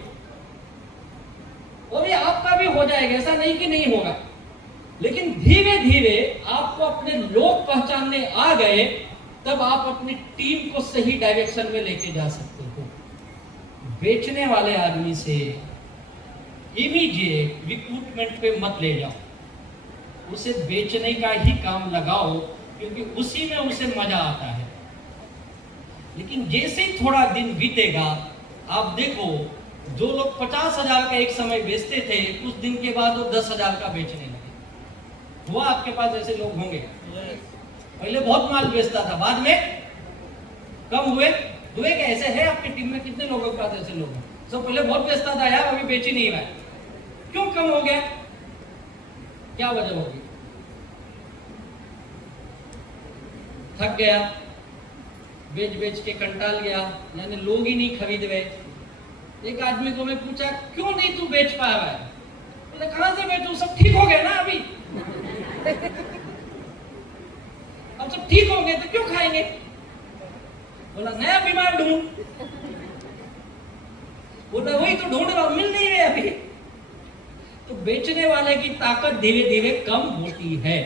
और ये आपका भी हो जाएगा, ऐसा नहीं कि नहीं होगा। लेकिन धीरे धीरे आपको अपने लोग पहचानने आ गए, तब आप अपनी टीम को सही डायरेक्शन में लेके जा सकते हो। बेचने वाले आदमी से इमीडिएट रिक्रूटमेंट पे मत ले जाओ, उसे बेचने का ही काम लगाओ, क्योंकि उसी में उसे मजा आता है। लेकिन जैसे ही थोड़ा दिन बीतेगा, आप देखो जो लोग 50,000 का एक समय बेचते थे, कुछ दिन के बाद वो 10,000 का बेचने लगे। हुआ आपके पास ऐसे लोग होंगे? पहले बहुत माल बेचता था, बाद में कम हुए क्या? ऐसे है आपकी टीम में कितने लोगों के पास ऐसे लोग हैं? सब पहले बहुत बेचता था यार, अभी बेच ही नहीं रहा है, क्यों कम हो गया? क्या वजह होगी? थक गया, बेच के कंटाल गया, यानी लोग ही नहीं खरीद रहे। एक आदमी को मैं पूछा क्यों नहीं तू बेच पा रहा है? बोले कहां से बेचूं, सब ठीक हो गया ना अभी। अब सब ठीक हो गए तो क्यों खाएंगे? बोला नया बीमार ढूंढ। बोला वही तो ढूंढ रहा हूं, मिल नहीं रहे अभी। तो बेचने वाले की ताकत धीरे धीरे कम होती है।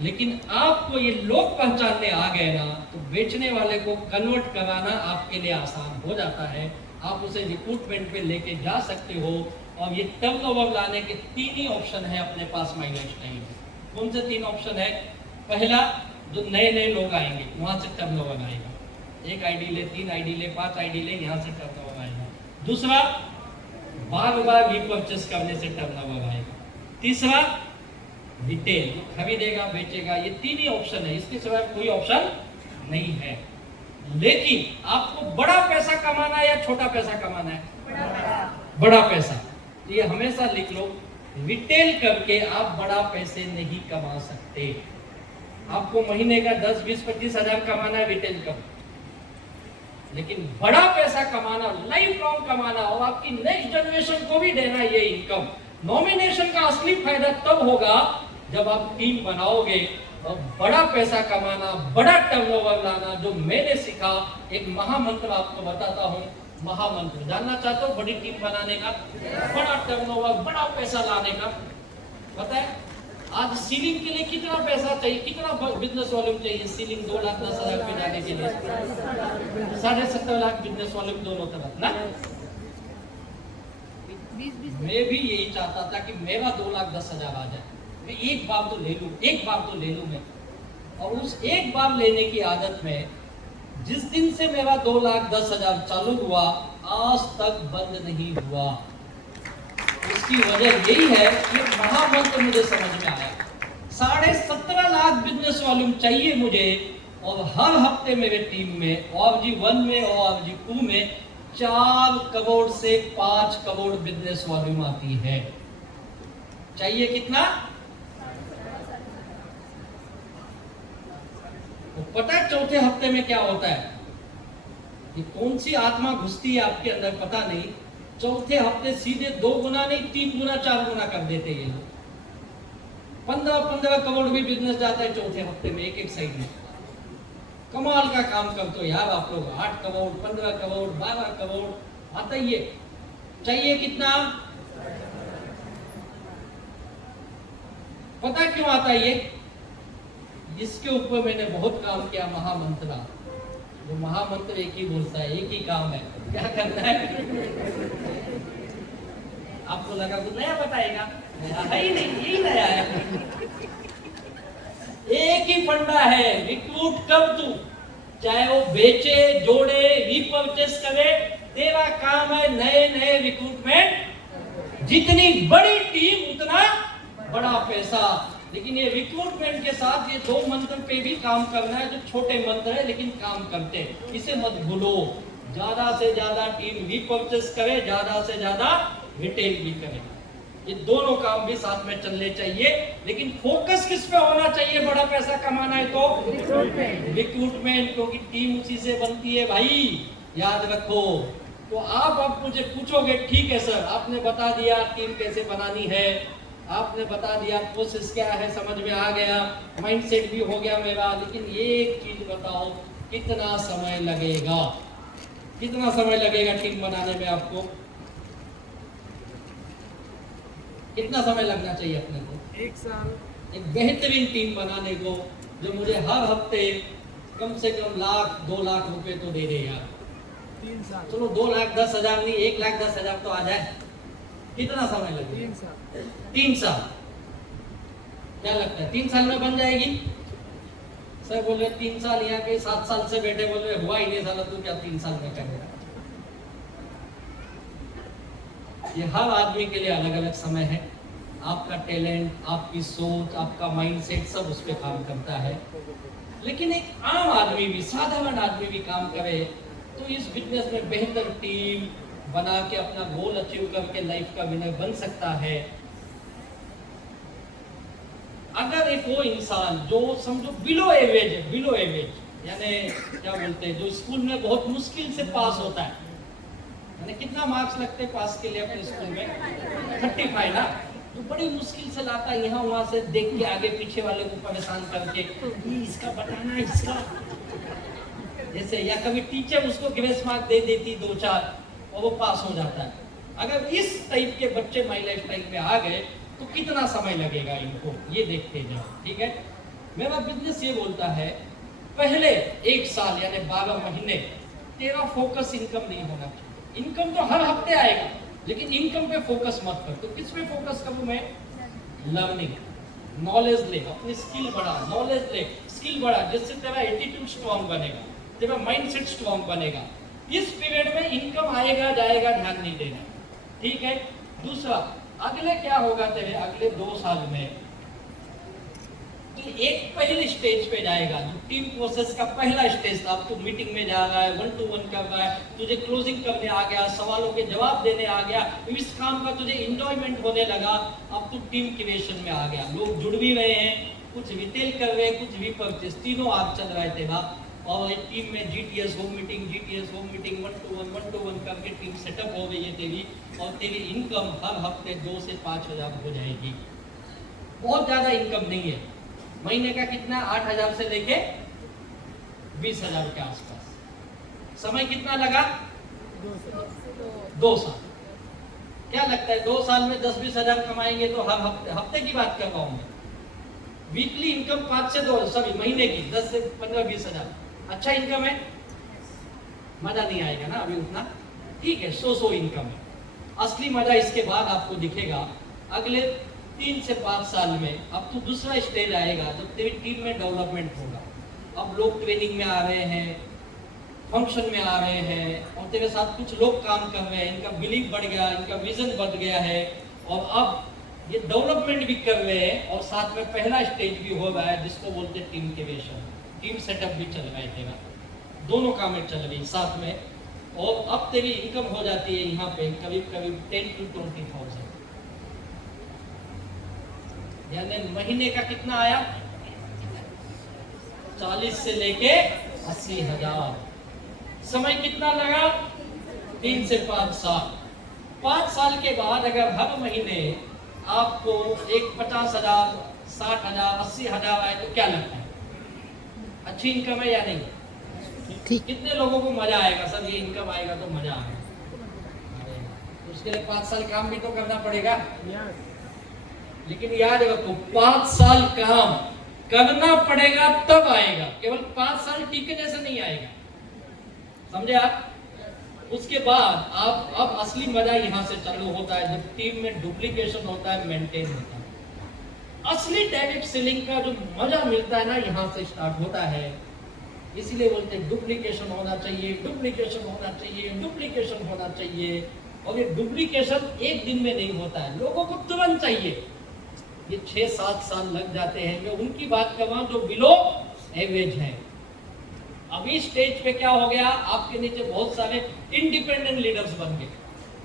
लेकिन आपको ये लोग पहचानने आ गए ना, तो बेचने वाले को कन्वर्ट कराना आपके लिए आसान हो जाता है। आप उसे रिक्रूटमेंट पे लेके जा सकते हो। और ये टर्नओवर लाने के 3 ही ऑप्शन है अपने पास माइलेज टाइम में। कौन से 3 ऑप्शन है? पहला, जो नए लोग आएंगे वहां से टर्नओवर आएगा। 1 आईडी ले, 3 आईडी ले, 5 आईडी ले, यहाँ से टर्नओवर आएगा। दूसरा, बार रिपर्चेस करने से टर्नओवर आएगा। तीसरा, रिटेल, जो खरीदेगा बेचेगा। ये 3 ही ऑप्शन है, इसके सिवाय कोई ऑप्शन नहीं है। लेकिन आपको बड़ा पैसा कमाना है या छोटा पैसा कमाना है? बड़ा पैसा। तो ये हमेशा लिख लो, रिटेल करके आप बड़ा पैसे नहीं कमा सकते। आपको महीने का 10, 20, 25 हजार कमाना है रिटेल का, लेकिन बड़ा पैसा कमाना, लाइफ लॉन्ग कमाना, और आपकी नेक्स्ट जनरेशन को भी देना ये इनकम। नॉमिनेशन का असली फायदा तब होगा जब आप टीम बनाओगे। और बड़ा पैसा कमाना, बड़ा टर्नओवर लाना, जो मैंने सीखा, एक महामंत्र आपको बताता हूँ। महामंत्र जानना चाहते हो? बड़ी टीम बनाने का, बड़ा टर्नओवर, बड़ा पैसा लाने का। पता है आज सीलिंग के लिए कितना पैसा चाहिए, कितना बिजनेस वॉल्यूम चाहिए? सीलिंग 2,10,000 पे जाने के लिए 17.5 लाख बिजनेस वॉल्यूम दोनों तरफ ना। मैं भी यही चाहता था कि मेरा 2,10,000 आ जाए, मैं एक बार तो ले लूं मैं। और उस एक बार लेने की आदत में जिस दिन से मेरा 2,10,000 चालू हुआ, आज तक बंद नहीं हुआ। इसकी वजह यही है कि महामंत्र मुझे समझ में आया। 17.5 लाख बिजनेस वॉल्यूम चाहिए मुझे, और हर हफ्ते मेरे टीम में ORG 1 में और ORG 2 में 4 करोड़ से 5 करोड़ बिजनेस वॉल्यूम आती है। चाहिए कितना? तो पता है चौथे हफ्ते में क्या होता है? ये कौन सी आत्मा घुसती है आपके अंदर पता नहीं, चौथे हफ्ते सीधे 2 गुना नहीं 3 गुना 4 गुना कर देते ये लोग। 15-15 करोड़ भी बिजनेस जाता है चौथे हफ्ते में, एक साइड में। कमाल का काम करते हो यार आप लोग। 8 करोड़ 15 करोड़ 12 करोड़ आता ही है। चाहिए कितना? पता क्यों आता है ये? जिसके ऊपर मैंने बहुत काम किया, महामंत्र। वो महामंत्र एक ही बोलता है, एक ही काम है, क्या करना है? आपको लगा कुछ नया बताएगा, है ही नहीं, यही नया है। एक ही फंडा है, रिक्रूट कर तू, चाहे वो बेचे, जोड़े, रिपर्चेस करे, तेरा काम है नए नए रिक्रूटमेंट। जितनी बड़ी टीम उतना बड़ा पैसा। लेकिन ये रिक्रूटमेंट के साथ ये 2 मंत्र पे भी काम करना है, जो छोटे मंत्र है लेकिन काम करते हैं, इसे मत भूलो। ज्यादा से ज्यादा टीम रिपर्चेस करे, ज्यादा से ज्यादा रिटेल भी करे। ये दोनों काम भी साथ में चलने चाहिए। लेकिन फोकस किस पे होना चाहिए? बड़ा पैसा कमाना है तो रिक्रूटमेंट, क्योंकि टीम उसी से बनती है भाई, याद रखो। तो आप मुझे पूछोगे, ठीक है सर, आपने बता दिया टीम कैसे बनानी है, आपने बता दिया प्रोसेस क्या है, समझ में आ गया, माइंडसेट भी हो गया मेरा, लेकिन एक चीज बताओ, कितना समय लगेगा? कितना समय लगेगा टीम बनाने में? आपको कितना समय लगना चाहिए अपने को? 1 साल। एक बेहतरीन टीम बनाने को, जो मुझे हर हफ्ते कम से कम 1,00,000 2 लाख रुपए तो दे दे यार। 3 साल। चलो 2,10,000 नहीं, 1,10,000 तो आ जाए। कितना समय लगेगा? 3 साल। 3 साल। क्या लगता है 3 साल में बन जाएगी? सर बोल रहे 3 साल, यहाँ के 7 साल से बैठे बोल रहे हुआ ही नहीं साला, तू क्या 3 साल में करेगा? ये हर आदमी के लिए अलग अलग समय है। आपका टैलेंट, आपकी सोच, आपका माइंडसेट सब उस पर काम करता है। लेकिन एक आम आदमी भी, साधारण आदमी भी काम करे तो इस बिजनेस में बेहतर टीम बना के अपना गोल अचीव करके लाइफ का विनर बन सकता है। अगर एक वो इंसान जो समझो बिलो एवरेज है, बिलो एवरेज यानी क्या बोलते हैं, जो स्कूल में बहुत मुश्किल से पास होता है, यानी कितना मार्क्स लगते हैं पास के लिए अपने स्कूल में? 35 ना, तो बड़ी मुश्किल से लाता है, यहाँ वहां से देख के आगे पीछे वाले को परेशान करके, इसका बताना, इसका जैसे, या कभी टीचर उसको ग्रेस मार्क दे देती 2-4 और वो पास हो जाता है। अगर इस टाइप के बच्चे माई लाइफ टाइप में आ गए तो कितना समय लगेगा इनको, ये देखते जाओ। ठीक है, मेरा बिजनेस ये बोलता है, पहले 1 साल यानी 12 महीने तेरा फोकस इनकम नहीं होना चाहिए। इनकम तो हर हफ्ते आएगा, लेकिन इनकम पे फोकस मत कर। तो किस पे फोकस करूं मैं? लर्निंग, नॉलेज ले, अपनी स्किल बढ़ा, नॉलेज ले, स्किल बढ़ा, जिससे तेरा एटीट्यूड स्ट्रॉन्ग बनेगा, तेरा माइंडसेट स्ट्रॉन्ग बनेगा। इस पीरियड में इनकम आएगा जाएगा, ध्यान नहीं देना। ठीक है। दूसरा, अगले क्या होगा तेरे अगले 2 साल में? तो एक पहले स्टेज पे जाएगा, जो टीम प्रोसेस का पहला स्टेज था। अब तू मीटिंग में जा रहा है, 1-to-1 कर रहा है, तुझे क्लोजिंग करने आ गया, सवालों के जवाब देने आ गया, इस काम का तुझे इंजॉयमेंट होने लगा। अब तू टीम क्रिएशन में आ गया, लोग जुड़ भी रहे हैं, कुछ रिटेल कर रहे हैं, कुछ रिपर्चेस, तीनों आग चल रहा है तेरा। और एक टीम में जीटीएस होम मीटिंग, 1-to-1 करके टीम सेटअप हो गई है तेरी, और तेरी इनकम हर हफ्ते 2 से 5 हज़ार हो जाएगी। बहुत ज्यादा इनकम नहीं है, महीने का कितना? 8,000 से लेके 20,000 के आसपास। समय कितना लगा? 2 साल। क्या लगता है 2 साल में 10-20 हज़ार कमाएंगे तो हर हफ्ते की बात कर रहा हूं मैं, वीकली इनकम 5 से 2 सॉरी महीने की 10 से 15-20 हज़ार। अच्छा इनकम है? मजा नहीं आएगा ना अभी उतना, ठीक है, सो इनकम है। असली मजा इसके बाद आपको दिखेगा अगले 3 से 5 साल में। अब तो दूसरा स्टेज आएगा जब तेरी टीम में डेवलपमेंट होगा। अब लोग ट्रेनिंग में आ रहे हैं, फंक्शन में आ रहे हैं, और तेरे साथ कुछ लोग काम कर रहे हैं, इनका बिलीफ बढ़ गया, इनका विजन बढ़ गया है, और अब ये डेवलपमेंट भी कर रहे हैं, और साथ में पहला स्टेज भी हो रहा है जिसको बोलते हैं टीम क्रिएशन। टीम सेटअप भी चल रहा है तेरा, दोनों कामें चल रही साथ में। और अब तेरी इनकम हो जाती है यहाँ पे करीब 10 to 20,000, यानी महीने का कितना आया? 40 से लेके 80 हज़ार। समय कितना लगा? 3 से 5 साल। 5 साल के बाद अगर हर महीने आपको एक 50,000, 60,000, 80,000 आए तो क्या लगता है? अच्छी इनकम है या नहीं? कितने लोगों को मजा आएगा? सर ये इनकम आएगा तो मजा आएगा। तो उसके लिए 5 साल काम भी तो करना पड़ेगा। लेकिन याद रखो, 5 साल काम करना पड़ेगा तब आएगा, केवल 5 साल टिकने से नहीं आएगा। समझे आप? उसके बाद आप अब असली मजा यहां से चालू होता है जब टीम में डुप्लीकेशन होता है, मेंटेन होता है। असली डायरेक्ट सेलिंग का जो मजा मिलता है ना, यहां से स्टार्ट होता है। इसीलिए बोलते हैं डुप्लीकेशन होना चाहिए, डुप्लीकेशन होना चाहिए, डुप्लीकेशन होना चाहिए। और ये डुप्लीकेशन एक दिन में नहीं होता है, लोगों को तुरंत चाहिए। ये 6-7 साल लग जाते हैं। मैं उनकी बात कर रहा हूं जो बिलो एवरेज है। अभी स्टेज पे क्या हो गया, आपके नीचे बहुत सारे इंडिपेंडेंट लीडर्स बन गए।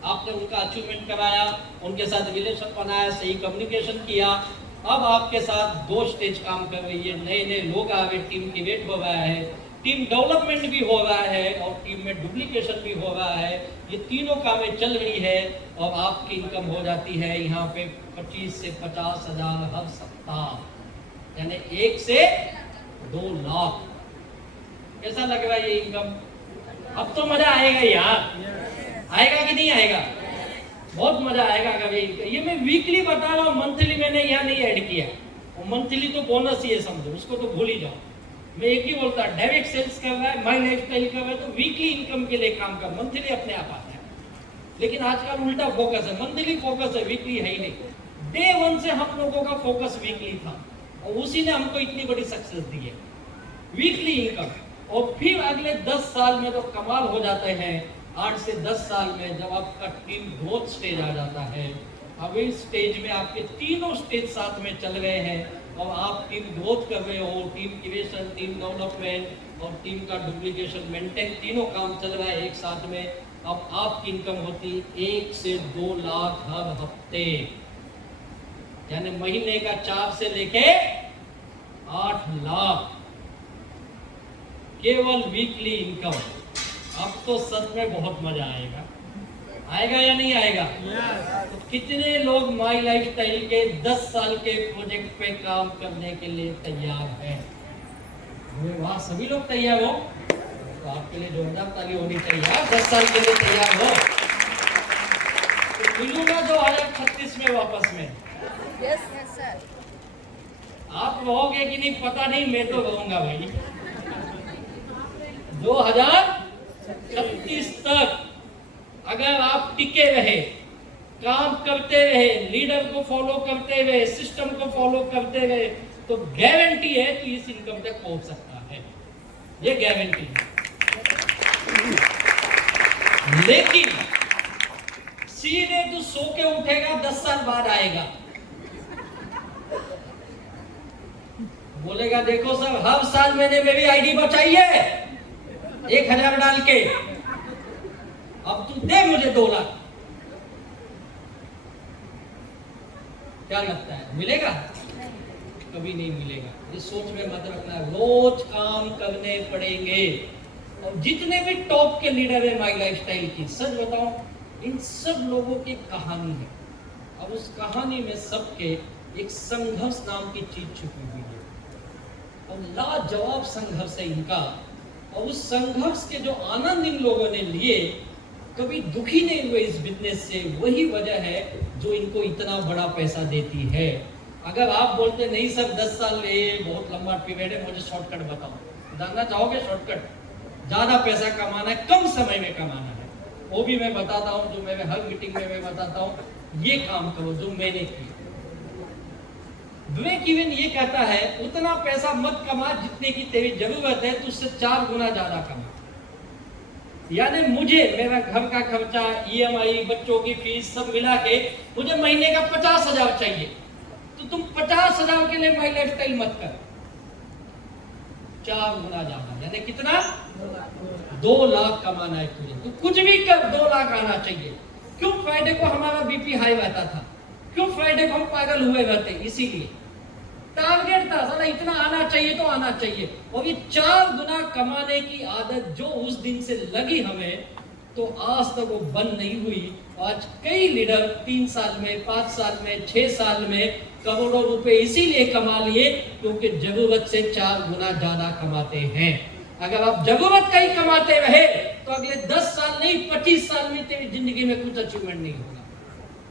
आपने उनका अचीवमेंट कराया, उनके साथ रिलेशन बनाया, सही कम्युनिकेशन किया। अब आपके साथ 2 स्टेज काम कर रही है, नए नए लोग आ गए, टीम की वेट हो रहा है, टीम डेवलपमेंट भी हो रहा है और टीम में डुप्लीकेशन भी हो रहा है। ये तीनों कामें चल रही है और आपकी इनकम हो जाती है यहाँ पे 25 से 50,000 हर सप्ताह, यानी 1 से 2 लाख। कैसा लग रहा है ये इनकम? अब तो मजा आएगा यार, आएगा कि नहीं आएगा? बहुत मजा आएगा। कभी ये मैं वीकली बता रहा हूँ, मंथली मैंने यहाँ नहीं ऐड किया। और मंथली तो बोनस ही है, समझो, उसको तो भूल ही जाओ। मैं एक ही बोलता, डायरेक्ट सेल्स कर रहा है, माई लाइफस्टाइल कर रहा है तो वीकली इनकम के लिए काम कर, मंथली अपने आप आता है। लेकिन आजकल उल्टा फोकस है, मंथली फोकस है, वीकली है ही नहीं। डे 1 से हम लोगों का फोकस वीकली था और उसी ने हमको इतनी बड़ी सक्सेस दी है, वीकली इनकम। और फिर अगले 10 साल में तो कमाल हो जाते हैं। 8 से 10 साल में जब आपका टीम ग्रोथ स्टेज आ जाता है, अब इस स्टेज में आपके तीनों स्टेज साथ में चल रहे हैं और आप टीम ग्रोथ कर रहे हो, टीम क्रिएशन, टीम डेवलपमेंट और टीम का डुप्लीकेशन मेंटेन, तीनों काम चल रहा है एक साथ में। अब आपकी इनकम होती 1 से 2 लाख हर हफ्ते, यानी महीने का 4 से लेके 8 लाख केवल वीकली इनकम। अब तो सच में बहुत मजा आएगा, आएगा या नहीं आएगा? तो कितने लोग माई लाइफस्टाइल के 10 साल के प्रोजेक्ट पे काम करने के लिए तैयार हैं? वहां सभी लोग तैयार हो तो आपके लिए जोरदार ताली होनी चाहिए। 10 साल के लिए तैयार हो तो मिलूंगा 2036 में वापस में। Yes sir. आप रहोगे कि नहीं पता नहीं, मैं तो रहूंगा भाई। 2036 तक अगर आप टिके रहे, काम करते रहे, लीडर को फॉलो करते रहे, सिस्टम को फॉलो करते रहे, तो गारंटी है कि इस इनकम तक पहुंच सकता है, ये गारंटी है। लेकिन सीधे तू सो के उठेगा, 10 साल बाद आएगा, बोलेगा देखो सर हर साल मैंने मेरी आईडी बचाई है 1,000 डाल के, अब तू दे मुझे 2 लाख। क्या लगता है मिलेगा? कभी नहीं मिलेगा। इस सोच में मत रखना, रोज काम करने पड़ेंगे। और जितने भी टॉप के लीडर है माई लाइफस्टाइल की, सच बताऊं, इन सब लोगों की कहानी है। अब उस कहानी में सबके एक संघर्ष नाम की चीज छुपी हुई है और लाजवाब संघर्ष है इनका। और उस संघर्ष के जो आनंद इन लोगों ने लिए, कभी दुखी नहीं हुए इस बिजनेस से, वही वजह है जो इनको इतना बड़ा पैसा देती है। अगर आप बोलते नहीं सर 10 साल बहुत लंबा पीरियड है, मुझे शॉर्टकट बताओ, जानना चाहोगे शॉर्टकट? ज्यादा पैसा कमाना है, कम समय में कमाना है, वो भी मैं बताता हूँ, जो मेरे हर मीटिंग में मैं बताता हूँ, ये काम करो जो मैंने किया। ब्रेक इवन ये कहता है उतना पैसा मत कमा जितने की तेरी जरूरत है, तुझसे 4 गुना ज्यादा कमा। यानी मुझे मेरा घर का खर्चा, EMI, बच्चों की फीस सब मिला के मुझे महीने का 50,000 चाहिए, तो तुम 50,000 के लिए माई लाइफस्टाइल मत कर, 4 गुना ज्यादा, यानी कितना? 2 लाख कमाना है तुझे, तो कुछ भी कर 2 लाख आना चाहिए। क्यों फ्राइडे को हमारा BP हाई रहता था? क्यों फ्राइडे को हम पागल हुए रहते? इसीलिए टारगेट था साला इतना आना चाहिए तो आना चाहिए। और ये 4 गुना कमाने की आदत जो उस दिन से लगी हमें, तो आज तक वो बंद नहीं हुई। आज कई लीडर 3 साल में, 5 साल में, 6 साल में करोड़ों रुपए इसीलिए कमा लिए क्योंकि जरूरत से 4 गुना ज्यादा कमाते हैं। अगर आप जरूरत का ही कमाते रहे तो अगले 10 साल नहीं 25 साल में तेरी जिंदगी में कुछ अचीवमेंट नहीं होगा,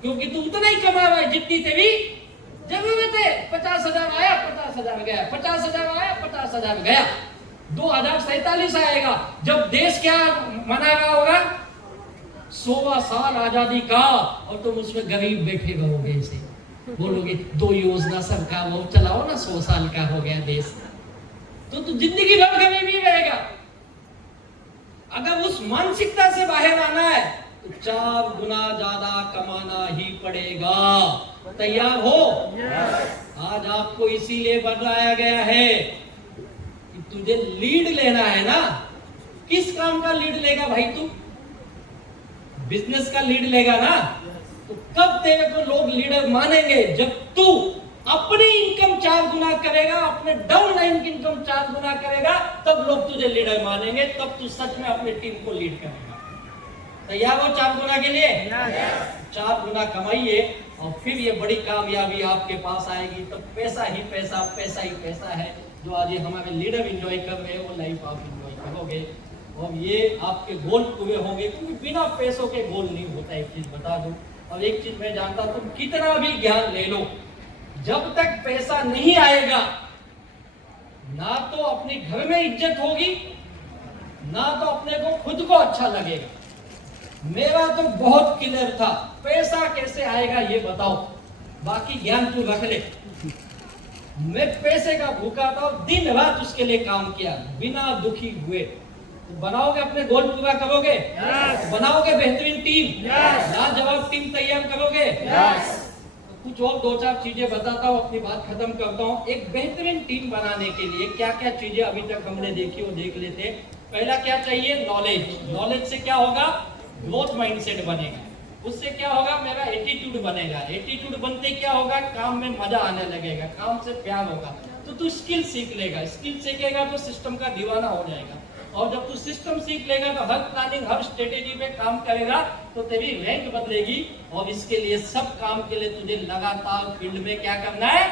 क्योंकि तू उतना ही कमा रहा है जितनी तेरी जरूरत है। 50,000 आया 50,000 गया, 50,000 आया 50,000 गया। 2047 आएगा जब देश क्या मना रहा होगा, 16 साल आजादी का, और तुम उसमें गरीब बैठे रहोगे। इसे बोलोगे 2 योजना सरकार वो चलाओ ना, 100 साल का हो गया देश, तो तू जिंदगी भर गरीब ही रहेगा। अगर उस मानसिकता से बाहर आना है तो 4 गुना ज्यादा कमाना ही पड़ेगा। तैयार हो? आज आपको इसीलिए बनाया गया है कि तुझे लीड लेना है ना। किस काम का लीड लेगा भाई तू? बिजनेस का लीड लेगा ना। तो कब तेरे को लोग लीडर मानेंगे? जब तू अपनी इनकम 4 गुना करेगा, अपने डाउनलाइन की इनकम 4 गुना करेगा, तब लोग तुझे लीडर मानेंगे, तब तू सच में अपनी टीम को लीड करेगा। तैयार हो 4 गुना के लिए? 4 गुना कमाइए और फिर ये बड़ी कामयाबी आपके पास आएगी। तो पैसा ही पैसा, पैसा ही पैसा है जो आज ये हमारे लीडर एंजॉय कर रहे हैं, वो लाइफ आप एंजॉय करोगे और ये आपके गोल पूरे होंगे। क्योंकि बिना पैसों के गोल नहीं होता, एक चीज बता दूं। और एक चीज मैं जानता हूं, तुम कितना भी ज्ञान ले लो, जब तक पैसा नहीं आएगा ना तो अपने घर में इज्जत होगी, ना तो अपने को खुद को अच्छा लगेगा। मेरा तो बहुत क्लियर था, पैसा कैसे आएगा ये बताओ, बाकी ज्ञान तू रख ले। मैं पैसे का भूखा था, दिन रात उसके लिए काम किया बिना दुखी हुए। तो बनाओगे अपने गोल पूरा करोगे? बनाओगे बेहतरीन टीम? लाजवाब टीम तैयार करोगे? तो कुछ और 2-4 चीजें बताता हूँ, अपनी बात खत्म करता हूँ। एक बेहतरीन टीम बनाने के लिए क्या क्या चीजें अभी तक हमने देखी वो देख लेते। पहला क्या चाहिए? नॉलेज। नॉलेज से क्या होगा? ग्रोथ माइंडसेट बनेगा। उससे क्या होगा? मेरा एटीट्यूड बनेगा। एटीट्यूड बनते क्या होगा? काम में मजा आने लगेगा, काम से प्यार होगा। तो तू स्किल सीख लेगा, स्किल सीखेगा तो सिस्टम का दीवाना हो जाएगा। और जब तू सिस्टम सीख लेगा तो हर प्लानिंग, हर स्ट्रेटेजी पे काम करेगा तो तेरी रैंक बदलेगी। और इसके लिए सब काम के लिए तुझे लगातार फील्ड में क्या करना है?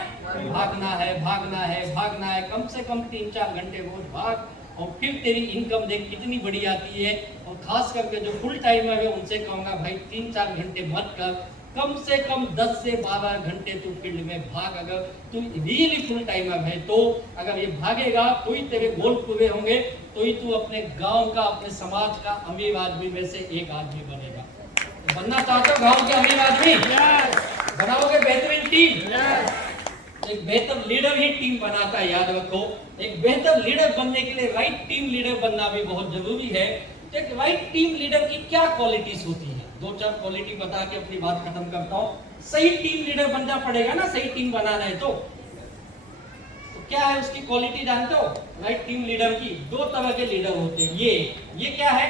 भागना है, भागना है, भागना है। कम से कम 3-4 घंटे रोज भाग और फिर तेरी इनकम देख कितनी बड़ी आती है। और खास करके जो फुल टाइमर है उनसे कहूंगा भाई 3-4 घंटे मत कर, कम से कम 10 से 12 घंटे तू फील्ड में भाग। अगर तू रियली फुल टाइमर है तो अगर ये भागेगा तो ही तेरे गोल पूरे होंगे, तो ही तू अपने गांव का, अपने समाज का अमीर आदमी में से एक आदमी बनेगा। तो बनना चाहते हो गांव के अमीर आदमी? बनाओगे बेहतरीन टीम। एक बेहतर लीडर ही टीम बनाता है, याद रखो। एक बेहतर लीडर बनने के लिए राइट टीम लीडर बनना भी बहुत जरूरी है। तो एक राइट टीम लीडर की क्या क्वालिटीज होती है? 2-4 क्वालिटी बता के अपनी बात खत्म करता हूँ। सही टीम लीडर बनना पड़ेगा ना, सही टीम बनाना है तो क्या है उसकी क्वालिटी जानते हो? राइट टीम लीडर की 2 तरह के लीडर होते हैं। ये क्या है?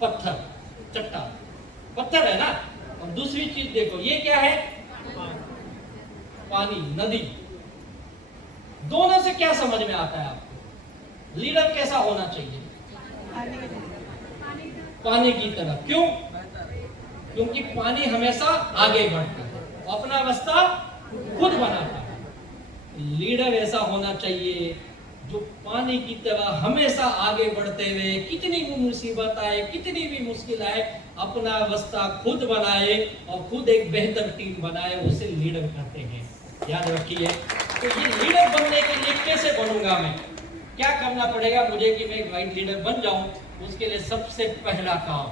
पत्थर, चट्टान, पत्थर है ना। और दूसरी चीज देखो, ये क्या है? पानी, नदी। दोनों से क्या समझ में आता है आपको? लीडर कैसा होना चाहिए? पानी की तरह। क्यों? क्योंकि पानी हमेशा आगे बढ़ता है, अपना रास्ता खुद बनाता है। लीडर ऐसा होना चाहिए जो पानी की तरह हमेशा आगे बढ़ते हुए कितनी भी मुसीबत आए, कितनी भी मुश्किल आए, अपना रास्ता खुद बनाए और खुद एक बेहतर टीम बनाए, उसे लीडर कहते हैं। याद रखिए। तो ये लीडर बनने के लिए कैसे बनूंगा मैं? क्या करना पड़ेगा मुझे कि मैं एक राइट लीडर बन जाऊं? उसके लिए सबसे पहला काम,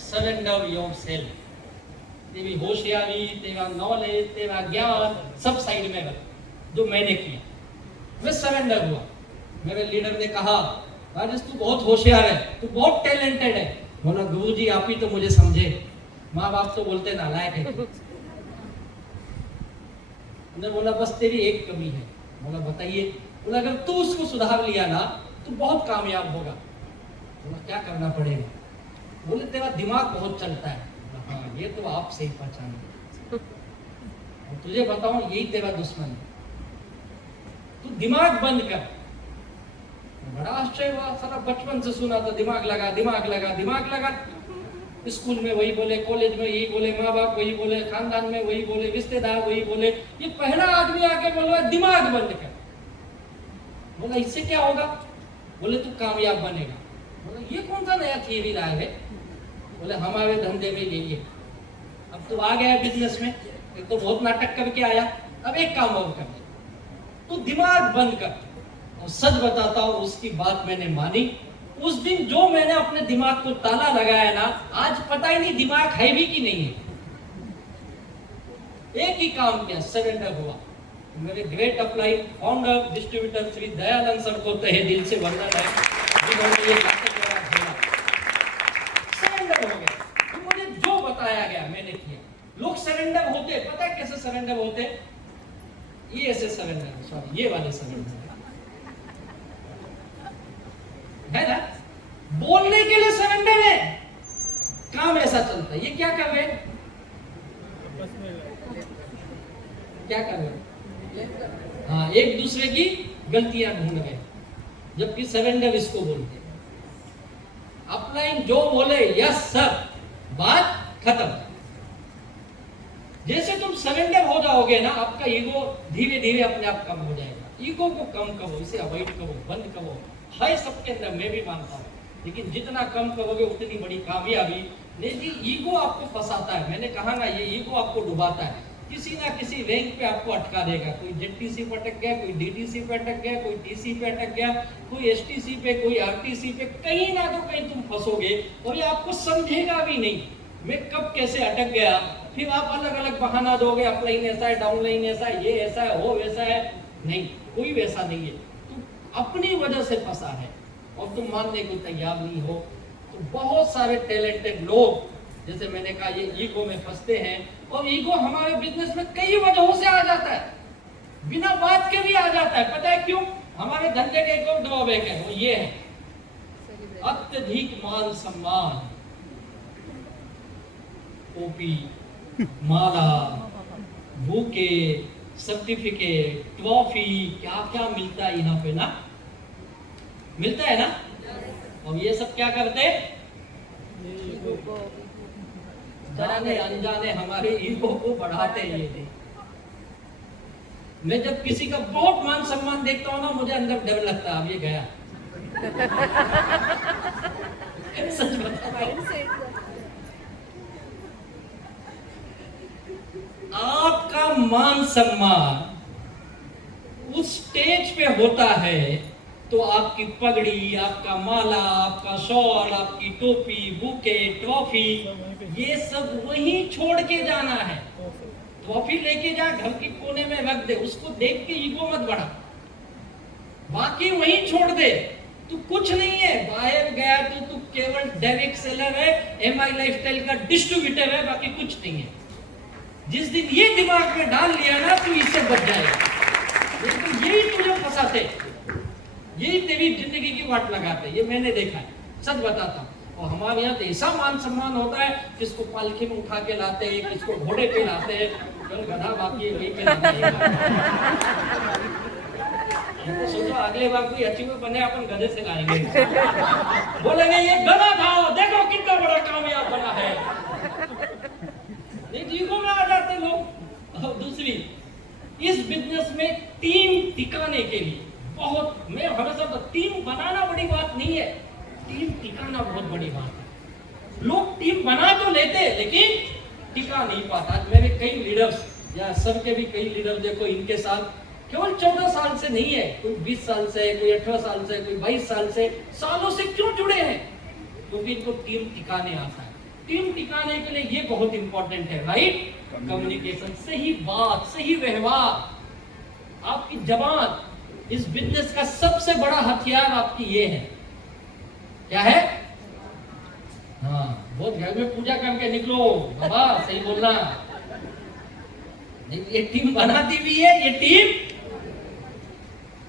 सरेंडर योरसेल्फ। तेरी होशियारी, तेरा नॉलेज, तेरा ज्ञान सब साइड में रख। जो मैंने किया, मैं सरेंडर हुआ। मेरे लीडर ने कहा, राजेश तू बहुत होशियार है, तू बहुत टैलेंटेड है। बोला गुरुजी आप ही तो मुझे समझे, माँ बाप तो बोलते नालायक है। उन्होंने बोला बस तेरी एक कमी है। बोला बताइए? बोला अगर तू उसको सुधार लिया ना तो बहुत कामयाब होगा। बोला क्या करना पड़ेगा? बोले तेरा दिमाग बहुत चलता है। हाँ ये तो आप सही पहचाने। तो तुझे बताऊं यही तेरा दुश्मन है, तू दिमाग बंद कर। बड़ा आश्चर्य हुआ, सारा बचपन से सुना था दिमाग लगा दिमाग लगा दिमाग लगा। स्कूल में वही बोले, कॉलेज में यही बोले, माँ बाप वही बोले, खानदान में वही बोले, रिश्तेदार वही बोले। ये पहला आदमी आके बोला दिमाग बंद कर। बोला इससे क्या होगा? बोले तू कामयाब बनेगा। बोला ये कौन सा नया थियरी लाया है? बोले हमारे धंधे में यही है। अब तू आ गया बिजनेस में, एक तो बहुत नाटक करके आया, अब एक काम और कर ले, तू दिमाग बंद कर। और सच बताता हूं उसकी बात मैंने मानी। उस दिन जो मैंने अपने दिमाग को ताला लगाया ना, आज पता ही नहीं दिमाग है भी कि नहीं है। एक ही काम किया, सरेंडर हुआ। मेरे great upline founder distributor Shri Dayanand sir को तहे दिल से वंदन है, जिन्होंने ये सरेंडर हो गया। मुझे जो बताया गया मैंने किया। लोग सरेंडर होते, पता है कैसे सरेंडर होते? ये ऐसे सरेंडर, सॉरी ये वाले सरेंडर है ना, बोलने के लिए सरेंडर है, काम ऐसा चलता है। ये क्या कर रहे हैं? क्या कर रहे हैं? हाँ, एक दूसरे की गलतियां ढूंढ रहे हैं, जबकि सरेंडर इसको बोलते हैं। अपलाइन जो बोले यस सर, बात खत्म। जैसे तुम सरेंडर हो जाओगे ना, आपका ईगो धीरे धीरे अपने आप कम हो जाएगा। ईगो को कम करो, इसे अवॉइड करो, बंद करो। है सबके अंदर, मैं भी मानता हूँ, लेकिन जितना कम करोगे उतनी बड़ी कामयाबी। नहीं जी, ईगो आपको फंसाता है। मैंने कहा ना, ये ईगो आपको डुबाता है। किसी ना किसी रैंक पे आपको अटका देगा। कोई जेडटीसी पे अटक गया, कोई डीटीसी पे अटक गया, कोई टीसी पे अटक गया, कोई एसटीसी पे, कोई आरटीसी पे। कहीं ना तो कहीं तुम फंसोगे और ये आपको समझेगा भी नहीं मैं कब कैसे अटक गया। फिर आप अलग अलग बहाना दोगे, अपलाइन ऐसा है, डाउनलाइन ऐसा है, ये ऐसा है, वो वैसा है। नहीं, कोई वैसा नहीं है। अपनी वजह से फंसा है और तुम मानने को तैयार नहीं हो। तो बहुत सारे टैलेंटेड लोग, जैसे मैंने कहा, ये ईगो में फंसते हैं। और ईगो हमारे बिजनेस में कई वजहों से आ जाता है, बिना बात के भी आ जाता है। पता है क्यों? हमारे धंधे के एक और ड्रॉबैक है, वो ये है अत्यधिक मान सम्मान। टोपी, माला, बुके, सर्टिफिकेट, ट्रॉफी, क्या क्या मिलता है यहाँ पे ना, मिलता है ना। और ये सब क्या करते हैं? जाने अनजाने हमारे ईगो को बढ़ाते हैं। ये मैं जब किसी का बहुत मान सम्मान देखता हूँ ना, मुझे अंदर डर लगता है, अब ये गया। सच बताता हूं। आपका मान सम्मान उस स्टेज पे होता है तो आपकी पगड़ी, आपका माला, आपका शॉल, आपकी टोपी, बुके, ट्रॉफी, ये सब वहीं छोड़ के जाना है। ट्रॉफी लेके जा, घर के कोने में रख दे, उसको देख के ईगो मत बढ़ा, बाकी वहीं छोड़ दे। तू कुछ नहीं है, बाहर गया तो तू केवल डायरेक्ट सेलर है, एमआई लाइफस्टाइल का डिस्ट्रीब्यूटर है, बाकी कुछ नहीं है। जिस दिन ये दिमाग में डाल लिया ना, तू इससे बच जाएगा। लेकिन यही तुझे फंसाते, यही तेरी जिंदगी की वाट लगाते। ये मैंने देखा है, सच बताता हूँ। और हमारे यहाँ तो ऐसा मान सम्मान होता है, किसको पालकी में उठा के लाते हैं, किसको घोड़े पे लाते हैं, कल गधा बाकी वही पे लाते हैं। तो सोचो अगले बार कोई अच्छी में बने, अपन गधे से लाएंगे, बोलेंगे ये गधा था, देखो कितना बड़ा कामयाब बना है। ईगो में आ जाते लोग। और दूसरी, इस बिजनेस में टीम टिकाने के लिए बहुत, मैं हमेशा तो, टीम बनाना बड़ी बात नहीं है, टीम टिकाना बहुत बड़ी बात है। लोग टीम बना तो लेते लेकिन टिका नहीं पाता। मेरे कई लीडर्स, या सबके भी कई लीडर देखो, इनके साथ केवल 14 साल से नहीं है, कोई 20 साल से, कोई 18 साल से, कोई 22 साल से, सालों से क्यों जुड़े हैं? क्योंकि इनको टीम टिकाने आता है। टीम टिकाने के लिए ये बहुत इंपॉर्टेंट है, राइट? कम्युनिकेशन, सही बात, सही व्यवहार। आपकी जबान इस बिजनेस का सबसे बड़ा हथियार आपकी ये है। क्या है? हाँ, बहुत घर में पूजा करके निकलो बाबा, सही बोलना। ये टीम बनाती भी है, ये टीम।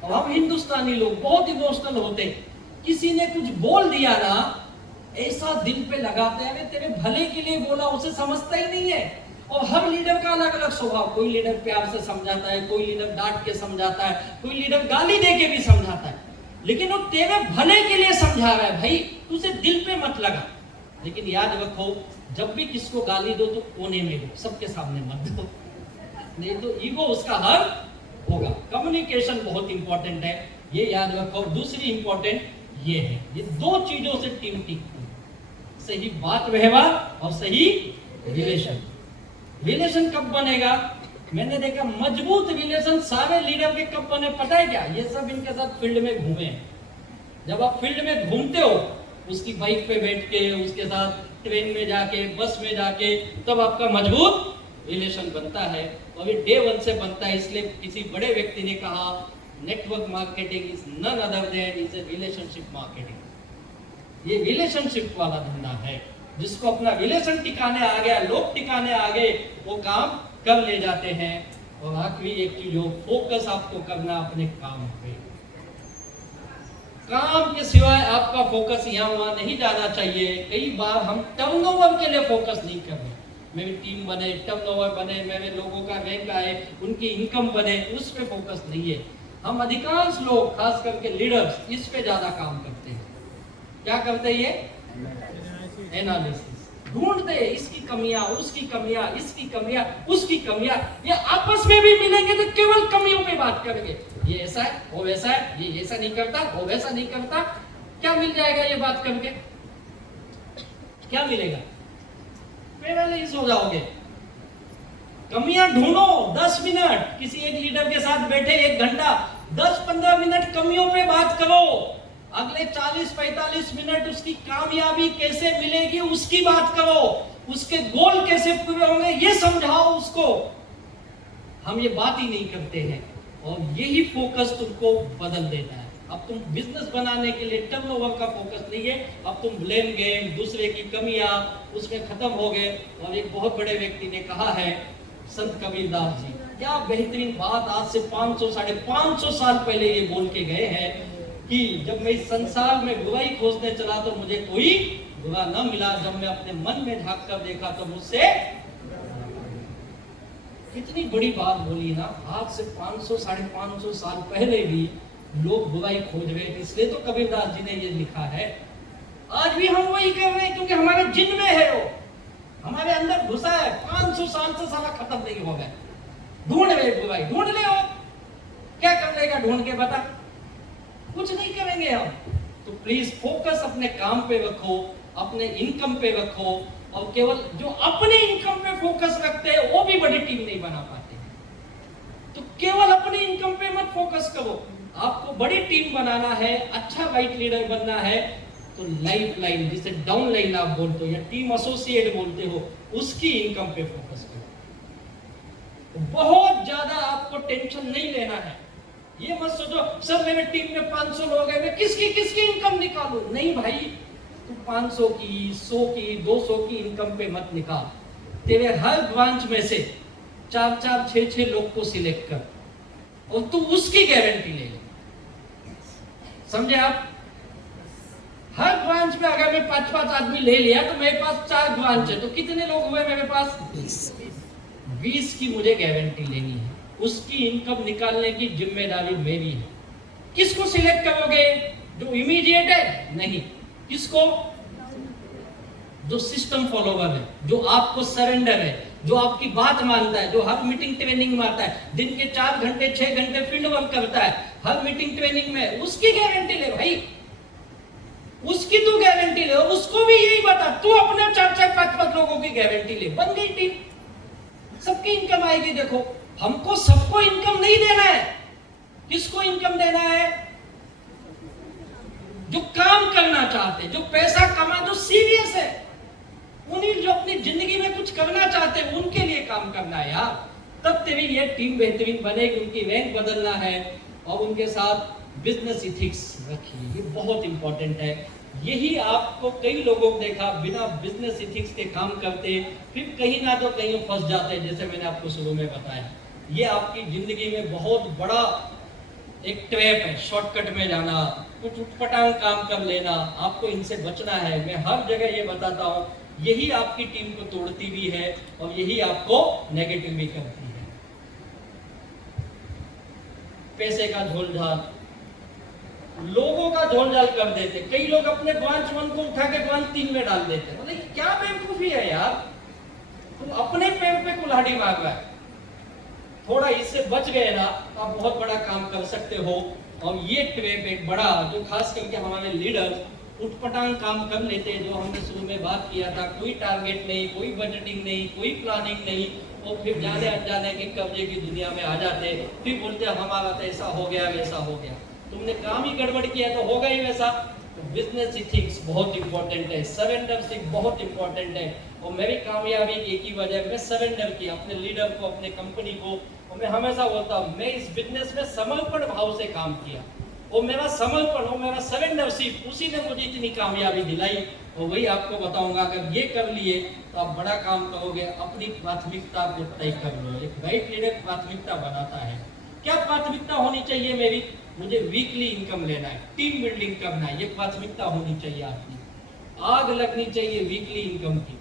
और हम हिंदुस्तानी लोग बहुत इमोशनल होते, किसी ने कुछ बोल दिया ना, ऐसा दिल पे लगाते हैं, तेरे भले के लिए बोला, उसे समझता ही नहीं है। और हर लीडर का अलग अलग स्वभाव, कोई लीडर प्यार से समझाता है, कोई लीडर डांट के समझाता है, कोई लीडर गाली दे के भी समझाता है, लेकिन वो तेरे भले के लिए समझा रहा है भाई, तू उसे दिल पे मत लगा। लेकिन याद रखो, जब भी किसको गाली दो तो कोने में दो, सबके सामने मत दो, नहीं तो ईगो उसका हर होगा। कम्युनिकेशन बहुत इंपॉर्टेंट है, ये याद रखो। दूसरी इंपॉर्टेंट ये है, ये दो चीजों से टीम टिकती है, सही बात व्यवहार और सही रिलेशन। रिलेशन कब बनेगा? मैंने देखा मजबूत रिलेशन सारे लीडर के कब बने पता है क्या? ये सब इनके साथ फील्ड में घूमे। जब आप फील्ड में घूमते हो, उसकी बाइक पे बैठ के, उसके साथ ट्रेन में जाके, बस में जाके, तब आपका मजबूत रिलेशन बनता है। और ये डे वन से बनता है। इसलिए किसी बड़े व्यक्ति ने कहा, network marketing is none other than is a relationship marketing. ये रिलेशनशिप वाला धंधा है, जिसको अपना रिलेशन टिकाने आ गया, लोग टिकाने आ गए, वो काम कर ले जाते हैं। और आखिरी एक चीज हो, फोकस आपको करना अपने काम पे। काम के सिवाय आपका फोकस यहाँ वहां नहीं जाना चाहिए। कई बार हम टर्नओवर के लिए फोकस नहीं कर रहे। मेरी टीम बने, टर्नओवर बने, मेरे लोगों का रैंक आए, उनकी इनकम बने, उस पे फोकस नहीं है। हम अधिकांश लोग, खास करके लीडर्स, इस पे ज्यादा काम करते हैं। क्या करते हैं? ये एनालिसिस ढूंढते, इसकी कमियां, उसकी कमियां, इसकी कमियां, उसकी कमियां। ये आपस में भी मिलेंगे तो केवल कमियों पे बात करेंगे। ये ऐसा है, वो वैसा है, ये ऐसा नहीं करता, वो वैसा नहीं करता। क्या मिल जाएगा ये बात करके? क्या मिलेगा? पैरालाइज हो जाओगे। कमियां ढूंढो 10 मिनट, किसी एक लीडर के साथ बैठे 1 घंटा, 10-15 मिनट कमियों पे बात करो। अगले 40-45 मिनट उसकी कामयाबी कैसे मिलेगी उसकी बात करो, उसके गोल कैसे पूरे होंगे ये समझाओ उसको। हम ये बात ही नहीं करते हैं, और यही फोकस तुमको बदल देता है। अब तुम बिजनेस बनाने के लिए टर्नओवर का फोकस नहीं है, अब तुम ब्लेम गेम, दूसरे की कमियां, उसमें खत्म हो गए। और एक बहुत बड़े व्यक्ति ने कहा है, संत कबीरदास जी, क्या बेहतरीन बात, आज से 500-550 साल पहले ये बोल के गए हैं कि जब मैं इस संसार में बुराई खोजने चला तो मुझे कोई बुरा न मिला, जब मैं अपने मन में झांक कर देखा तो मुझसे। कितनी बड़ी बात बोली ना। आज से 500-550 साल पहले भी लोग बुराई खोज रहे थे, इसलिए तो कबीरदास जी ने ये लिखा है। आज भी हम वही कर रहे हैं, क्योंकि हमारे जिन में है, वो हमारे अंदर घुसा है। 500 साल से सारा खत्म नहीं हो गया। ढूंढ रहे बुराई, ढूंढ ले। हो क्या कर लेगा ढूंढ के? बता, कुछ नहीं करेंगे हम। तो प्लीज फोकस अपने काम पे रखो, अपने इनकम पे रखो। और केवल जो अपने इनकम पे फोकस रखते हैं वो भी बड़ी टीम नहीं बना पाते। तो केवल अपने इनकम पे मत फोकस करो। आपको बड़ी टीम बनाना है, अच्छा राइट लीडर बनना है, तो लाइफ लाइन, जिसे डाउन लाइन आप बोलते हो या टीम एसोसिएट बोलते हो, उसकी इनकम पे फोकस करो। तो बहुत ज्यादा आपको टेंशन नहीं लेना है। ये मत सोचो सर मेरे टीम में 500 लोग हैं, मैं किसकी इनकम निकालूं। नहीं भाई, तू 500 की, 100 की, 200 की इनकम पे मत निकाल। तेरे हर ब्रांच में से 4-4, 6-6 लोग को सिलेक्ट कर और तू उसकी गारंटी ले ले। समझे आप? हर ब्रांच में अगर मैं 5-5 आदमी ले लिया तो मेरे पास 4 ब्रांच है, तो कितने लोग हुए मेरे पास? 20 की मुझे गारंटी लेनी है। उसकी इनकम निकालने की जिम्मेदारी मेरी है। किसको सिलेक्ट करोगे? जो इमीडिएट है? नहीं। किसको? जो सिस्टम फॉलोवर है, जो आपको सरेंडर है, जो आपकी बात मानता है, जो हर मीटिंग ट्रेनिंग में आता है, दिन के 4 घंटे 6 घंटे फील्ड वर्क करता है, हर मीटिंग ट्रेनिंग में, उसकी गारंटी ले भाई। उसकी तू गारंटी ले। उसको भी यही बता, तू अपने 4-4 5-5 लोगों की गारंटी ले। बन गई टीम, सबकी इनकम आएगी। देखो, हमको सबको इनकम नहीं देना है। किसको इनकम देना है? जो काम करना चाहते, जो पैसा कमा, जो सीरियस है, उन्हीं जो अपनी जिंदगी में कुछ करना चाहते हैं, उनके लिए काम करना है यार। तब तेरी ये टीम बेहतरीन बनेगी। उनकी रैंक बदलना है और उनके साथ बिजनेस इथिक्स रखिए, ये बहुत इंपॉर्टेंट है। यही आपको कई लोगों को देखा बिना बिजनेस इथिक्स के काम करते, फिर कहीं ना तो कहीं फंस जाते हैं। जैसे मैंने आपको शुरू में बताया, ये आपकी जिंदगी में बहुत बड़ा एक ट्रैप है। शॉर्टकट में जाना, कुछ उटपटांग काम कर लेना, आपको इनसे बचना है। मैं हर जगह ये बताता हूँ, यही आपकी टीम को तोड़ती भी है और यही आपको नेगेटिव भी करती है। पैसे का झोलझाल, लोगों का झोलझाल कर देते। कई लोग अपने ब्रांच 1 को उठा के ब्रांच 3 में डाल देते। मतलब क्या बेवकूफी है यार, तुम अपने पैर पे कुल्हाड़ी मार रहा है। थोड़ा इससे बच गए ना तो आप बहुत बड़ा काम कर सकते हो। और ये ट्रैप एक बड़ा, जो खास करके हमारे लीडर उठपटांग काम कर लेते हैं, जो हमने शुरू में बात किया था, कोई टारगेट नहीं, कोई बजटिंग नहीं, कोई प्लानिंग नहीं, और फिर जाने अनजाने के कब्जे की दुनिया में आ जाते, फिर बोलते हमारा तो ऐसा हो गया वैसा हो गया। तुमने काम ही गड़बड़ किया तो होगा ही वैसा। तो बिजनेस इथिक्स बहुत इंपॉर्टेंट है, सरेंडरशिप बहुत इंपॉर्टेंट है। और मेरी कामयाबी की एक ही वजह, मैं सरेंडर किया अपने लीडर को, अपने कंपनी को। और मैं हमेशा बोलता हूँ, मैं इस बिजनेस में समर्पण भाव से काम किया, और मेरा समर्पण और मेरा सरेंडरशिप, उसी ने मुझे इतनी कामयाबी दिलाई। और वही आपको बताऊंगा, अगर ये कर लिए तो आप बड़ा काम करोगे। अपनी प्राथमिकता को तय कर लो। एक राइट लीडर प्राथमिकता बनाता है। क्या प्राथमिकता होनी चाहिए मेरी? मुझे वीकली इनकम लेना है, टीम बिल्डिंग करना है, ये प्राथमिकता होनी चाहिए आपकी। आग लगनी चाहिए वीकली इनकम की।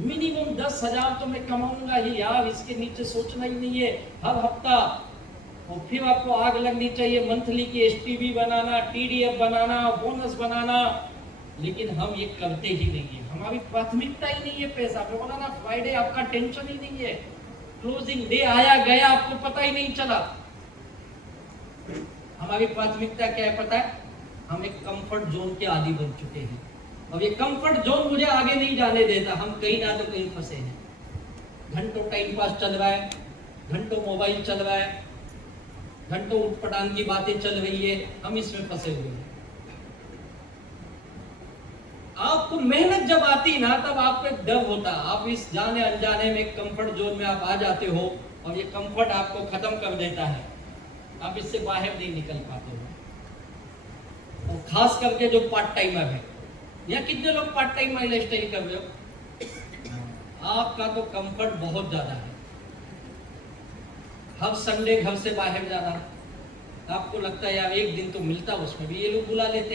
मिनिमम 10,000 तो मैं कमाऊंगा ही यार, इसके नीचे सोचना ही नहीं है हर हफ्ता। और फिर आपको आग लगनी चाहिए मंथली की एसटीबी बनाना, टीडीएफ बनाना, बोनस बनाना। लेकिन हम ये करते ही नहीं है, हमारी प्राथमिकता ही नहीं है पैसा। मैं बोला ना, फ्राइडे आपका टेंशन ही नहीं है, क्लोजिंग डे आया गया आपको पता ही नहीं चला। हमारी प्राथमिकता क्या है पता है? हम एक कंफर्ट जोन के आदी बन चुके हैं। अब ये कंफर्ट जोन मुझे आगे नहीं जाने देता। हम कहीं ना तो कहीं फंसे हैं। घंटों टाइम पास चल रहा है, घंटों मोबाइल चल रहा है, घंटों उठपटांग की बातें चल रही है, हम इसमें फंसे हुए हैं। आपको मेहनत जब आती ना, तब आप पे डर होता। आप इस जाने अनजाने में कंफर्ट जोन में आप आ जाते हो, और ये कंफर्ट आपको खत्म कर देता है। आप इससे बाहर नहीं निकल पाते हो। और खास करके जो पार्ट टाइमर है, या कितने लोग पार्ट टाइम लाइफ स्टाइल कर रहे हो? आपका तो कंफर्ट बहुत ज्यादा है। हर संडे घर से बाहर जाना, आपको लगता है यार एक दिन तो मिलता, उसमें भी ये लोग बुला लेते।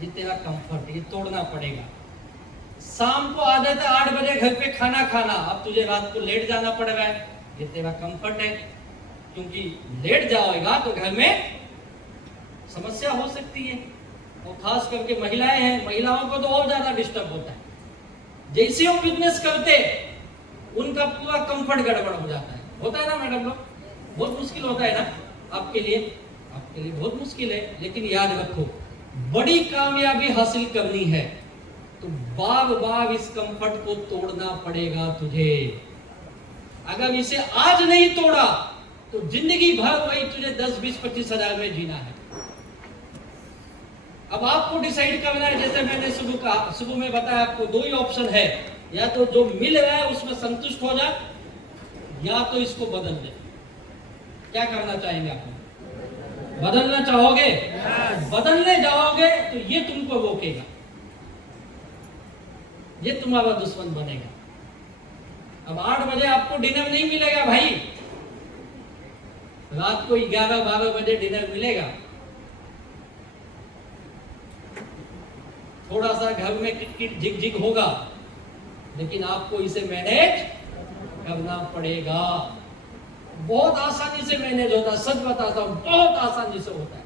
ये तेरा कंफर्ट, ये तोड़ना पड़ेगा। शाम को आदत है 8 बजे घर पे खाना खाना, अब तुझे रात को लेट जाना पड़ रहा है, ये तेरा कंफर्ट है। क्योंकि लेट जाएगा तो घर में समस्या हो सकती है। और खास करके महिलाएं हैं, महिलाओं को तो और ज्यादा डिस्टर्ब होता है। जैसे वो बिजनेस करते, उनका पूरा कंफर्ट गड़बड़ हो जाता है। होता है ना मैडम लोग? बहुत मुश्किल होता है ना आपके लिए? आपके लिए बहुत मुश्किल है। लेकिन याद रखो, बड़ी कामयाबी हासिल करनी है तो बार बार इस कंफर्ट को तोड़ना पड़ेगा तुझे। अगर इसे आज नहीं तोड़ा तो जिंदगी भर वही तुझे 10, 20, 25 हजार में जीना है। अब आपको डिसाइड करना है। जैसे मैंने सुबह में बताया, आपको 2 ही ऑप्शन है, या तो जो मिल रहा है उसमें संतुष्ट हो जा, या तो इसको बदल दे। क्या करना चाहेंगे आप? बदलना चाहोगे? बदलने जाओगे तो ये तुमको रोकेगा, ये तुम्हारा दुश्मन बनेगा। अब 8 बजे आपको डिनर नहीं मिलेगा भाई, रात को 11-12 बजे डिनर मिलेगा। थोड़ा सा घर में किटकिट झिक-झिक होगा, लेकिन आपको इसे मैनेज करना पड़ेगा। बहुत आसानी से मैनेज होता है, सच बताता हूं, बहुत आसानी से होता है।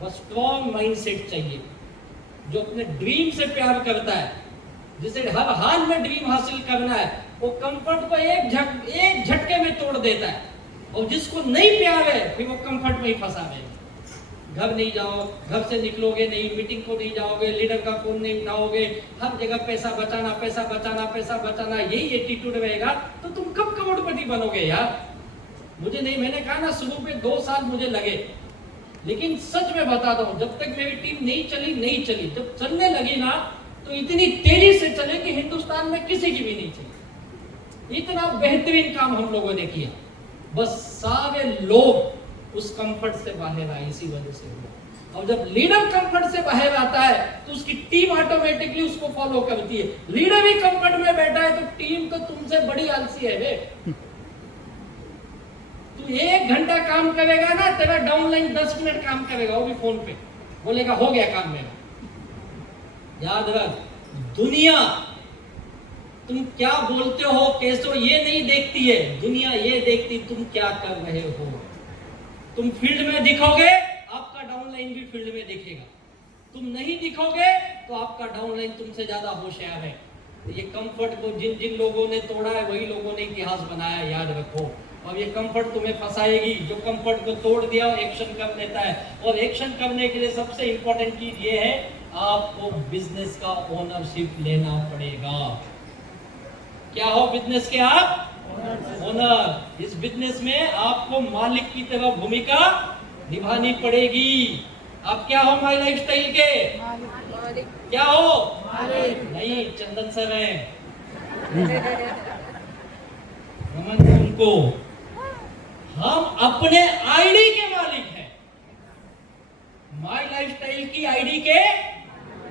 बस स्ट्रॉन्ग माइंडसेट चाहिए, जो अपने ड्रीम से प्यार करता है, जिसे हर हाल में ड्रीम हासिल करना है, वो कंफर्ट को एक झटके में तोड़ देता है। और जिसको नहीं प्यार है, फिर वो कंफर्ट में ही फंसा रहेगा। घर नहीं जाओ, घर से निकलोगे नहीं, मीटिंग को नहीं जाओगे, लीडर का फोन नहीं उठाओगे, हर जगह पैसा बचाना, पैसा बचाना, पैसा बचाना, यही एटीट्यूड रहेगा, तो तुम कब करोड़पति बनोगे यार? मुझे नहीं, मैंने कहा ना, शुरू में 2 साल मुझे लगे, लेकिन सच में बताता हूँ, जब तक मेरी टीम नहीं चली, जब चलने लगी ना, तो इतनी तेजी से चले कि हिंदुस्तान में किसी की भी नहीं चली। इतना बेहतरीन काम हम लोगों ने किया। बस सारे लोग उस कंफर्ट से बाहर आए, इसी वजह से हुआ। और जब लीडर कंफर्ट से बाहर आता है तो उसकी टीम ऑटोमेटिकली उसको फॉलो करती है। लीडर भी कंफर्ट में बैठा है तो टीम तो तुमसे बड़ी आलसी है वे। तू 1 घंटा काम करेगा ना, तेरा डाउनलाइन 10 मिनट काम करेगा, वो भी फोन पे, बोलेगा हो गया काम मेरा। याद रख, दुनिया तुम क्या बोलते हो, कैसे, ये नहीं देखती है। दुनिया ये देखती तुम क्या कर रहे हो। तुम फील्ड में दिखोगे, आपका डाउनलाइन भी फील्ड में दिखेगा। तुम नहीं दिखोगे तो आपका डाउनलाइन तुमसे ज्यादा होशियार है। ये कंफर्ट को जिन जिन लोगों ने तोड़ा है वही लोगों ने इतिहास बनाया, याद रखो। और ये कंफर्ट तुम्हें फंसाएगी। जो कंफर्ट को तोड़ दिया और एक्शन कर लेता है। और एक्शन करने के लिए सबसे इंपॉर्टेंट चीज ये है, आपको बिजनेस का ओनरशिप लेना पड़ेगा। क्या हो बिजनेस के आप? ओनर। इस बिजनेस में आपको मालिक की तरह भूमिका निभानी पड़ेगी। आप क्या हो माई लाइफस्टाइल के? मालिक। क्या हो? मालिक। नहीं, चंदन सर हैं। नमन उनको। हम अपने आईडी के मालिक हैं। माई लाइफस्टाइल की आईडी के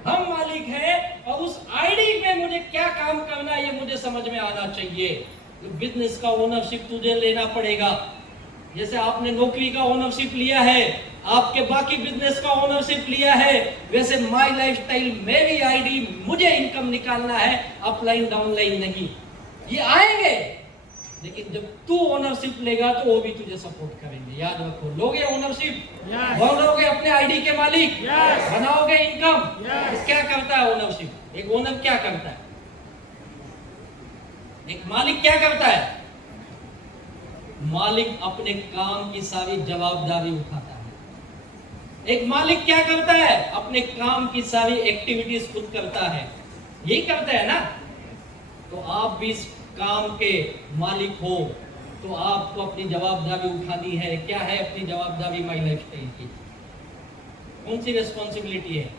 हम मालिक हैं। और उस आईडी में मुझे क्या काम करना है ये मुझे समझ में आना चाहिए। तो बिजनेस का ओनरशिप तुझे लेना पड़ेगा। जैसे आपने नौकरी का ओनरशिप लिया है, आपके बाकी बिजनेस का ओनरशिप लिया है, वैसे माई लाइफस्टाइल मेरी आईडी, मुझे इनकम निकालना है, अपलाइन डाउनलाइन नहीं। ये आएंगे, लेकिन जब तू ओनरशिप लेगा तो वो भी तुझे सपोर्ट करेंगे। याद रखो, लोगे ओनरशिप, बनोगे अपने आईडी के मालिक, बनाओगे इनकम। क्या करता है ओनरशिप? एक ओनर क्या करता है? एक मालिक क्या करता है? मालिक अपने काम की सारी जवाबदारी उठाता है। एक मालिक क्या करता है? अपने काम की सारी एक्टिविटीज खुद करता है। यही करता है ना? तो आप भी इस काम के मालिक हो, तो आपको अपनी जवाबदारी उठानी है। क्या है अपनी जवाबदारी माई लाइफस्टाइल की? कौन सी रिस्पॉन्सिबिलिटी है?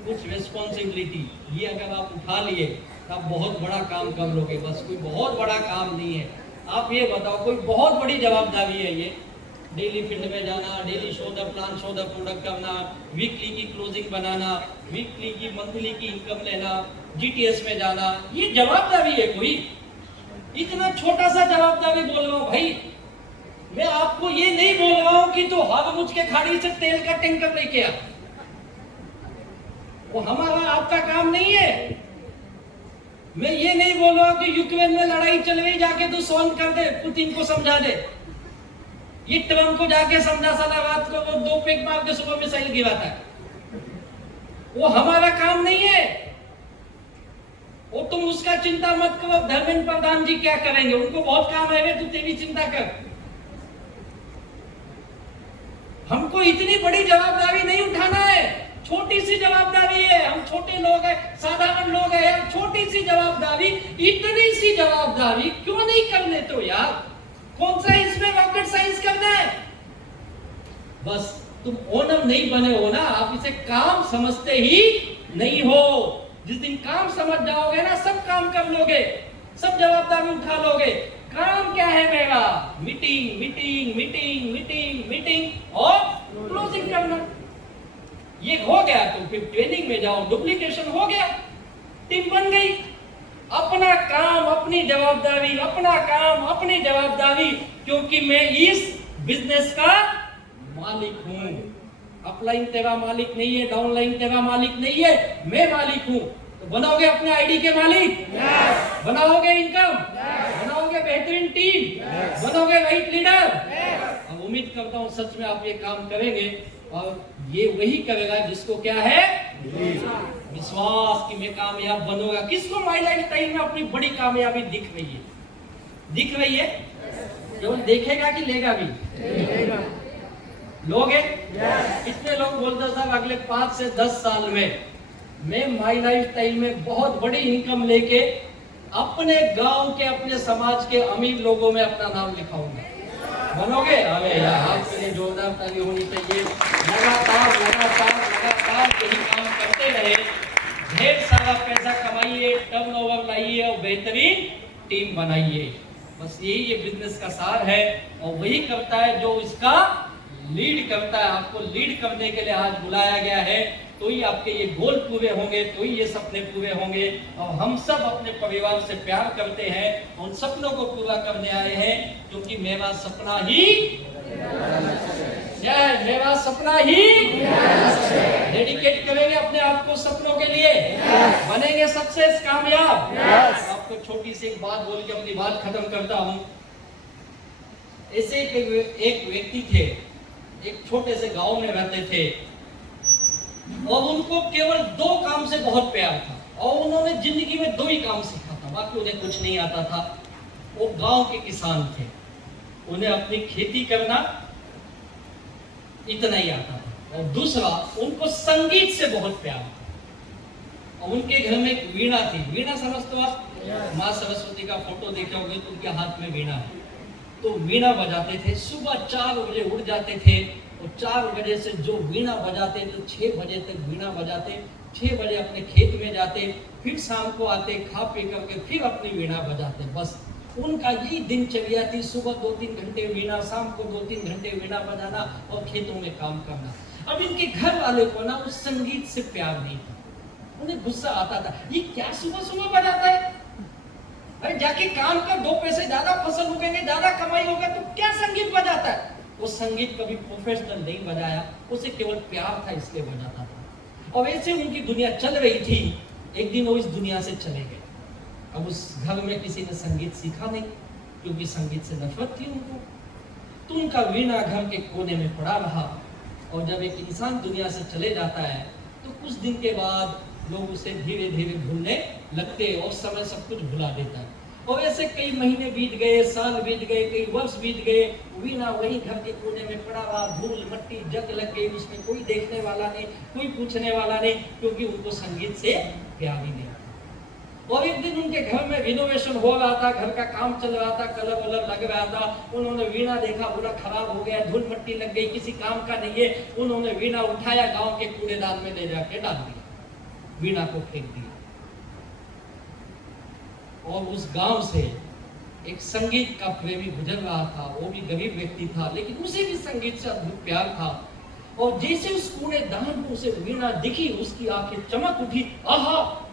कुछ रिस्पॉन्सिबिलिटी ये अगर आप उठा लिए तो आप बहुत बड़ा काम कर लोगे। बस कोई बहुत बड़ा काम नहीं है। आप ये बताओ, कोई बहुत बड़ी जवाबदारी है ये? डेली फील्ड में जाना, daily show the plan, show the product करना, वीकली की क्लोजिंग बनाना, वीकली की मंथली की इनकम लेना, जीटीएस में जाना, ये जवाबदारी है कोई? इतना छोटा सा जवाबदारी बोल रहा हूँ भाई। मैं आपको ये नहीं बोल रहा हूँ कि तो हर मुझ के खाड़ी से तेल का टैंकर लेके आ। वो हमारा आपका काम नहीं है। मैं ये नहीं बोल रहा हूँ कि यूक्रेन में लड़ाई चल रही, जाके तू सॉल्व कर दे, पुतिन को समझा दे। ये ट्रम्प को जाके समझा, साला रात को वो 2 पेग मार के सुबह मिसाइल गिराता है। वो हमारा काम नहीं है। वो तुम उसका चिंता मत करो। धर्मेंद्र प्रधान जी क्या करेंगे? उनको बहुत काम है, तू तेरी चिंता कर। हमको इतनी बड़ी जवाबदारी नहीं उठाना है। छोटी सी जवाबदारी है। हम छोटे लोग हैं, साधारण लोग हैं यार। छोटी सी जवाबदारी, इतनी सी जवाबदारी क्यों नहीं कर लेते हो यार? कौन सा इसमें रॉकेट साइंस करना है? बस तुम ओनर नहीं बने हो ना, आप इसे काम समझते ही नहीं हो। जिस दिन काम समझ जाओगे ना, सब काम कर लोगे, सब जवाबदारी उठा लोगे। काम क्या है मेरा? Meeting meeting meeting meeting meeting और क्लोजिंग करना। ये हो गया तो फिर ट्रेनिंग में जाओ, डुप्लीकेशन हो गया, टीम बन गई। अपना काम अपनी जवाबदारी, अपना काम अपनी जवाबदारी, क्योंकि मैं इस बिजनेस का मालिक हूं। अपलाइन तेरा मालिक नहीं है, डाउनलाइन तेरा मालिक नहीं है, मैं मालिक हूं। तो बनाओगे अपने आईडी के मालिक? बनाओगे इनकम? बनाओगे बेहतरीन टीम? बनोगे राइट लीडर? अब उम्मीद करता हूं सच में आप ये काम करेंगे। और ये वही करेगा जिसको क्या है? विश्वास कि मैं कामयाब बनूंगा। किसको माई लाइफस्टाइल में अपनी बड़ी कामयाबी दिख रही है? दिख रही है? केवल देखेगा कि लेगा भी? लोग हैं? कितने लोग बोलते साहब अगले 5 से 10 साल में मैं माई लाइफस्टाइल में बहुत बड़ी इनकम लेके अपने गांव के, अपने समाज के अमीर लोगों में अपना नाम लिखाऊंगा। बनोगे? अरे यार, आपके लिए जोरदार ताली होनी चाहिए। लगातार लगातार लगातार यही काम करते रहे, ढेर सारा पैसा कमाइए, टर्नओवर लाइए और बेहतरीन टीम बनाइए। बस यही ये बिजनेस का सार है। और वही करता है जो इसका लीड करता है। आपको लीड करने के लिए आज बुलाया गया है, तो ही आपके ये गोल पूरे होंगे, तो ही ये सपने पूरे होंगे। और हम सब अपने परिवार से प्यार करते हैं, उन सपनों को पूरा करने आए हैं, क्योंकि मेरा सपना ही मेरा सपना ही डेडिकेट करेंगे अपने आप को सपनों के लिए, बनेंगे सक्सेस, कामयाब। आपको छोटी सी एक बात बोल के अपनी बात खत्म करता हूं। ऐसे एक व्यक्ति थे, एक छोटे से गांव में रहते थे और उनको केवल 2 काम से बहुत प्यार था और उन्होंने जिंदगी में 2 ही काम सीखा था, बाकी उन्हें कुछ नहीं आता था। वो गांव के किसान थे, उन्हें अपनी खेती करना इतना ही आता था और दूसरा उनको संगीत से बहुत प्यार था। और उनके घर में एक वीणा थी। वीणा समझते हो आप? माँ सरस्वती का फोटो देखे होंगे तो उनके हाथ में वीणा है, तो वीणा बजाते थे। सुबह 4 बजे उठ जाते थे और 4 बजे से जो वीणा बजाते तो 6 बजे तक वीणा बजाते। 6 बजे अपने खेत में जाते, फिर शाम को आते, खा पी करके फिर अपनी वीणा बजाते। बस उनका यही दिनचर्या थी, सुबह 2-3 घंटे वीणा, शाम को 2-3 घंटे वीणा बजाना और खेतों में काम करना। अब इनके घर वाले को ना उस संगीत से प्यार नहीं था, उन्हें गुस्सा आता था, ये क्या सुबह सुबह बजाता है, अरे जाके काम कर, 2 पैसे ज्यादा फसल उगेंगे, ज्यादा कमाई होगा, तो क्या संगीत बजाता है। वो संगीत कभी प्रोफेशनल नहीं बजाया, उसे केवल प्यार था इसलिए बजाता था। और ऐसे उनकी दुनिया चल रही थी। एक दिन वो इस दुनिया से चले गए। अब उस घर में किसी ने संगीत सीखा नहीं, क्योंकि संगीत से नफरत थी उनको। तो उनका वीणा घर के कोने में पड़ा रहा। और जब एक इंसान दुनिया से चले जाता है तो कुछ दिन के बाद लोग उसे धीरे धीरे भूलने लगते और समय सब कुछ भुला देता है। और ऐसे कई महीने बीत गए, साल बीत गए, कई वर्ष बीत गए, वीणा वही घर के कोने में पड़ा रहा। धूल मिट्टी जग लग गई, उसमें कोई देखने वाला नहीं, कोई पूछने वाला नहीं, क्योंकि उनको संगीत से प्यार ही नहीं। और एक दिन उनके घर में रिनोवेशन हो रहा था, घर का काम चल रहा था, कलर वलर लग रहा था। उन्होंने वीणा देखा, पूरा खराब हो गया, धूल मिट्टी लग गई, किसी काम का नहीं है। उन्होंने वीणा उठाया, गांव के कूड़ेदान में ले जाके डाल दिया, वीणा को फेंक दिया। और उस गांव से एक संगीत का प्रेमी गुजर रहा था। वो भी गरीब व्यक्ति था, लेकिन उसे भी संगीत से अद्भुत प्यार था। और जैसे उस कूड़ेदान को उसे वीणा दिखी, उसकी आंखें चमक उठी, आहा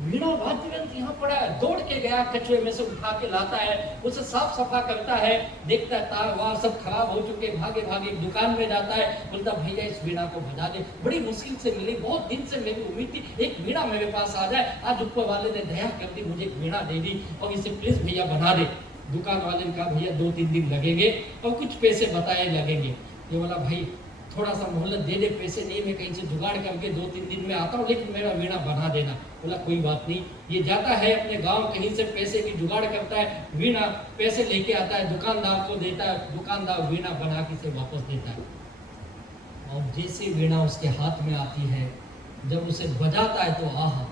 वीणा वाद्य यंत्र यहाँ पड़ा है। दौड़ के गया, कचरे में से उठा के लाता है, उसे साफ सफा करता है, देखता है तार वार सब खराब हो चुके, भागे भागे दुकान में जाता है, बोलता भैया इस वीणा को बजा दे, बड़ी मुश्किल से मिली, बहुत दिन से मेरी उम्मीद थी एक वीणा मेरे पास आ जाए, आज ऊपर वाले ने दया कर दी, मुझे एक वीणा दे दी और इसे प्लीज भैया बना दे। दुकान वाले ने कहा भैया 2-3 दिन लगेंगे और कुछ पैसे बताए लगेंगे। ये बोला भाई थोड़ा सा मोहलत दे दे, पैसे नहीं, मैं कहीं से जुगाड़ करके 2-3 दिन में आता हूँ, लेकिन मेरा वीणा बना देना। बोला कोई बात नहीं। ये जाता है अपने गांव, कहीं से पैसे की जुगाड़ करता है, वीणा पैसे लेके आता है, दुकानदार को देता है, दुकानदार वीणा बना के से वापस देता है। और जैसे वीणा उसके हाथ में आती है, जब उसे बजाता है तो आहा,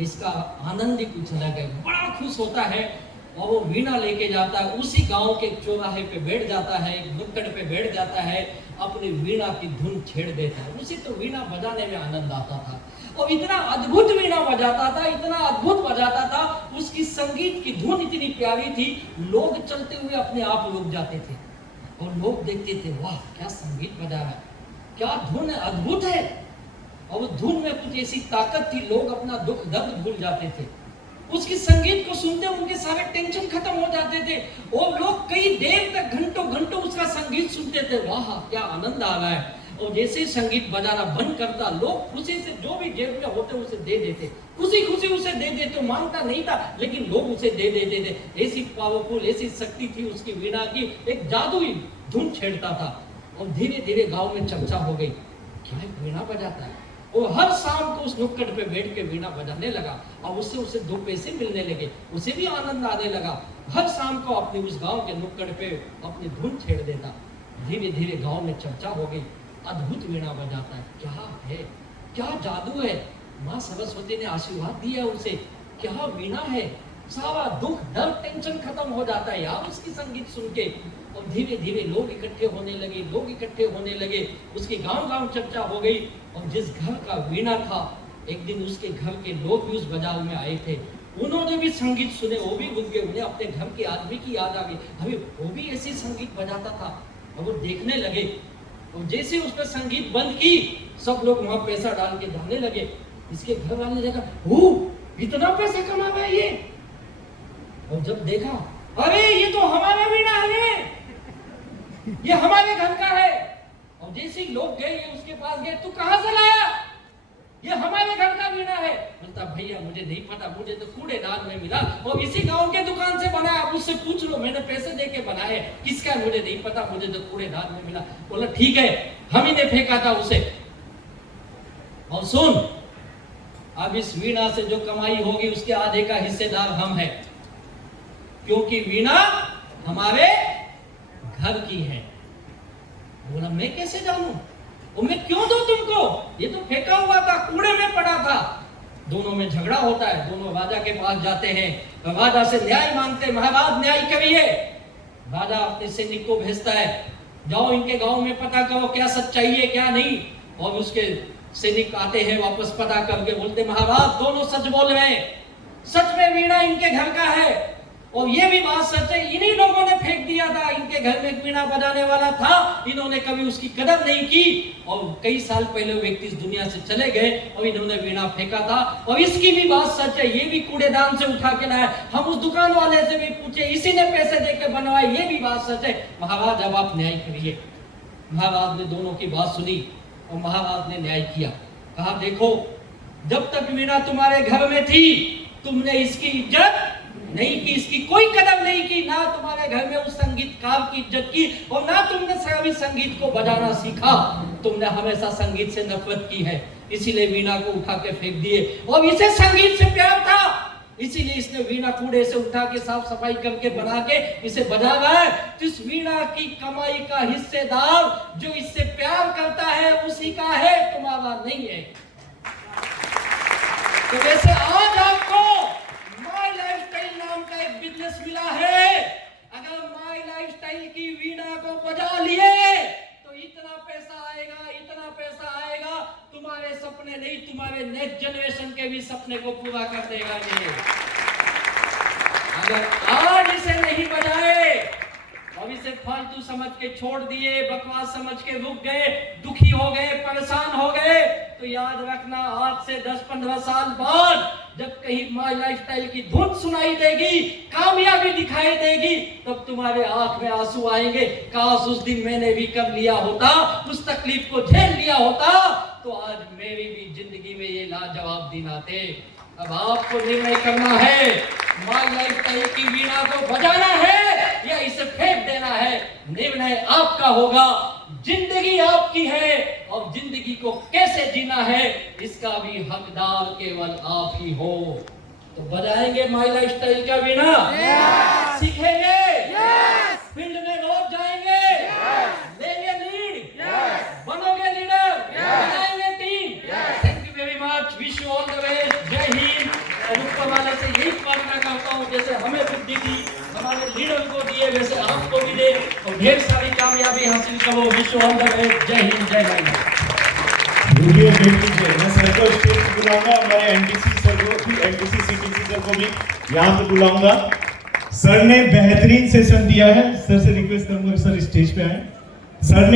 इसका आनंद ही कुछ अलग है, बड़ा खुश होता है। और वो वीणा लेके जाता है, उसी गांव के चौराहे पे बैठ जाता है, नुक्कड़ पे बैठ जाता है, अपनी वीणा की धुन छेड़ देता है। उसे तो वीणा बजाने में आनंद आता था और इतना अद्भुत वीणा बजाता था, इतना अद्भुत बजाता था, उसकी संगीत की धुन इतनी प्यारी थी, लोग चलते हुए अपने आप रुक जाते थे और लोग देखते थे, वाह क्या संगीत बजा रहा है, क्या धुन है, अद्भुत है। और उस धुन में कुछ ऐसी ताकत थी, लोग अपना दुख दर्द भूल जाते थे। उसकी संगीत को सुनते उनके सारे टेंशन खत्म हो जाते थे और लोग कई देर तक घंटों घंटों उसका संगीत सुनते थे। वाह क्या आनंद आ रहा है। और जैसे संगीत बजाना बंद करता, लोग खुशी से जो भी जेब में होते उसे दे देते, खुशी खुशी उसे दे देते, मांगता नहीं था लेकिन लोग उसे दे देते थे। ऐसी पावरफुल, ऐसी शक्ति थी उसकी वीणा की, एक जादुई धुन छेड़ता था। और धीरे धीरे गांव में चर्चा हो गई, क्या वीणा बजाता है। और हर शाम को उस नुक्कड़ पे बैठ के वीणा बजाने लगा और उससे उसे 2 पैसे मिलने लगे, उसे भी आनंद आने लगा। हर शाम को अपने उस गांव के नुक्कड़ पे अपनी धुन छेड़ देता। धीरे धीरे गांव में चर्चा हो गई, अद्भुत वीणा बजाता है, क्या है, क्या जादू है, माँ सरस्वती ने आशीर्वाद दिया उसे, क्या वीणा है, सारा दुख दर्द टेंशन खत्म हो जाता है यार उसकी संगीत सुन के। और धीरे धीरे लोग इकट्ठे होने लगे, लोग इकट्ठे होने लगे, उसकी गांव गांव चर्चा हो गई। और जिस घर का वीणा था, एक दिन उसके घर के लोग भी उस बाजार में आए थे, उन्होंने भी संगीत सुने, वो भी रुक गए, उन्हें अपने घर के आदमी की याद आ गई, अभी वो भी ऐसी संगीत बजाता था। और वो देखने लगे और जैसे उसने संगीत बंद की, सब लोग वहां पैसा डाल के जाने लगे। इसके घर वाले ने देखा, इतना पैसा कमा रहा है ये। और जब देखा, अरे ये तो हमारा वीणा है, ये हमारे घर का है, लोग गए, उसके पास गए, तू कहां से लाया? ये हमारे घर का वीणा है। बोलता भैया मुझे नहीं पता, मुझे तो कूड़ेदान में मिला और इसी गांव के दुकान से बनाया, आप उससे पूछ लो, मैंने पैसे दे के बनाए, किसका मुझे नहीं पता, मुझे तो कूड़ेदान में मिला। बोला ठीक है, हम ही ने फेंका था उसे। और सुन, अब इस वीणा से जो कमाई होगी उसके आधे का हिस्सेदार हम हैं, क्योंकि वीणा हमारे घर की है। बोला मैं कैसे जानूं, और मैं क्यों दूं तुमको, ये तो फेंका हुआ था, कूड़े में पड़ा था। दोनों में झगड़ा होता है, दोनों राजा के पास जाते हैं, राजा से न्याय मांगते, महाराज न्याय करिए। राजा अपने सैनिक को भेजता है, जाओ इनके गांव में पता करो क्या सच्चाई है क्या नहीं। और उसके सैनिक आते हैं, वापस पता करके बोलते महाराज दोनों सच बोल रहे हैं, सच में वीणा इनके घर का है, और ये भी बात सच है, इन्हीं लोगों ने फेंक दिया था, इनके घर में वीणा बजाने वाला था, इन्होंने कभी उसकी कदर नहीं की, और कई साल पहले व्यक्ति इस दुनिया से चले गए और इन्होंने वीणा फेंका था, और इसकी भी बात सच है, ये भी कूड़ेदान से उठा के लाया, हम उस दुकान वाले से भी पूछे, इसी ने पैसे देके बनवाए, ये भी बात सच है। महाराज अब आप न्याय करिए। महाराज ने दोनों की बात सुनी और महाराज ने न्याय किया। कहा देखो, जब तक वीणा तुम्हारे घर में थी तुमने इसकी इज्जत नहीं की, इसकी कोई कदर नहीं की, ना तुम्हारे घर में उस संगीतकार की इज्जत की, और ना तुमने कभी संगीत को बजाना सीखा, तुमने हमेशा संगीत से नफरत की है, इसीलिए वीणा को उठा के फेंक दिए। और इसे संगीत से प्यार था, इसीलिए इसने वीणा कूड़े से उठा के साफ सफाई करके बना के इसे बजा रहा है। तो इस वीणा की कमाई का हिस्सेदार जो इससे प्यार करता है उसी का है, तुम्हारा नहीं है। तो वैसे आज आपको माय लाइफस्टाइल नाम का एक बिजनेस मिला है। अगर माय लाइफस्टाइल की वीणा को बजा लिए तो इतना पैसा आएगा, इतना पैसा आएगा, तुम्हारे सपने नहीं, तुम्हारे नेक्स्ट जनरेशन के भी सपने को पूरा कर देगा ये। अगर आज इसे नहीं बजाए और इसे फालतू समझ के छोड़ दिए, बकवास समझ के रुक गए, दुखी हो गए, परेशान हो गए, तो याद रखना आज से 10-15 साल बाद जब कहीं माय लाइफस्टाइल की धुन सुनाई देगी, कामयाबी दिखाई देगी, तब तुम्हारे आंख में आंसू आएंगे, काश उस दिन मैंने भी कर लिया होता, उस तकलीफ को झेल लिया होता, तो आज मेरी भी जिंदगी में ये लाजवाब दिन आते। अब आपको निर्णय करना है, माय लाइफस्टाइल की वीणा को बजाना है या इसे फेंक देना है। निर्णय आपका होगा, जिंदगी आपकी है, और जिंदगी को कैसे जीना है इसका भी हकदार केवल आप ही हो। तो बजाएंगे माय लाइफस्टाइल का वीणा? सीखेंगे? फील्ड में रोज जाएंगे? लेंगे लीड? बनोगे लीडर? बनाएंगे team? Thank you very much, wish you all the best, जय हिंद। और ऊपर वाले से यही प्रार्थना करता हूँ, जैसे हमें बुद्धि दी, हमारे लीडर को दिए, वैसे आपको भी दे, और ढेर सारी कामयाबी हासिल करो। Wish you all the best, जय हिंद, जय भारत। मैं सर को स्टेज पे बुलाऊंगा, हमारे एनटीसी सर को भी, एनटीसी सीटीसी सर को भी यहाँ पे बुलाऊंगा। सर ने बेहतरीन सेशन दिया है, सर से रिक्वेस्ट करूंगा सर स्टेज पे आए। सर ने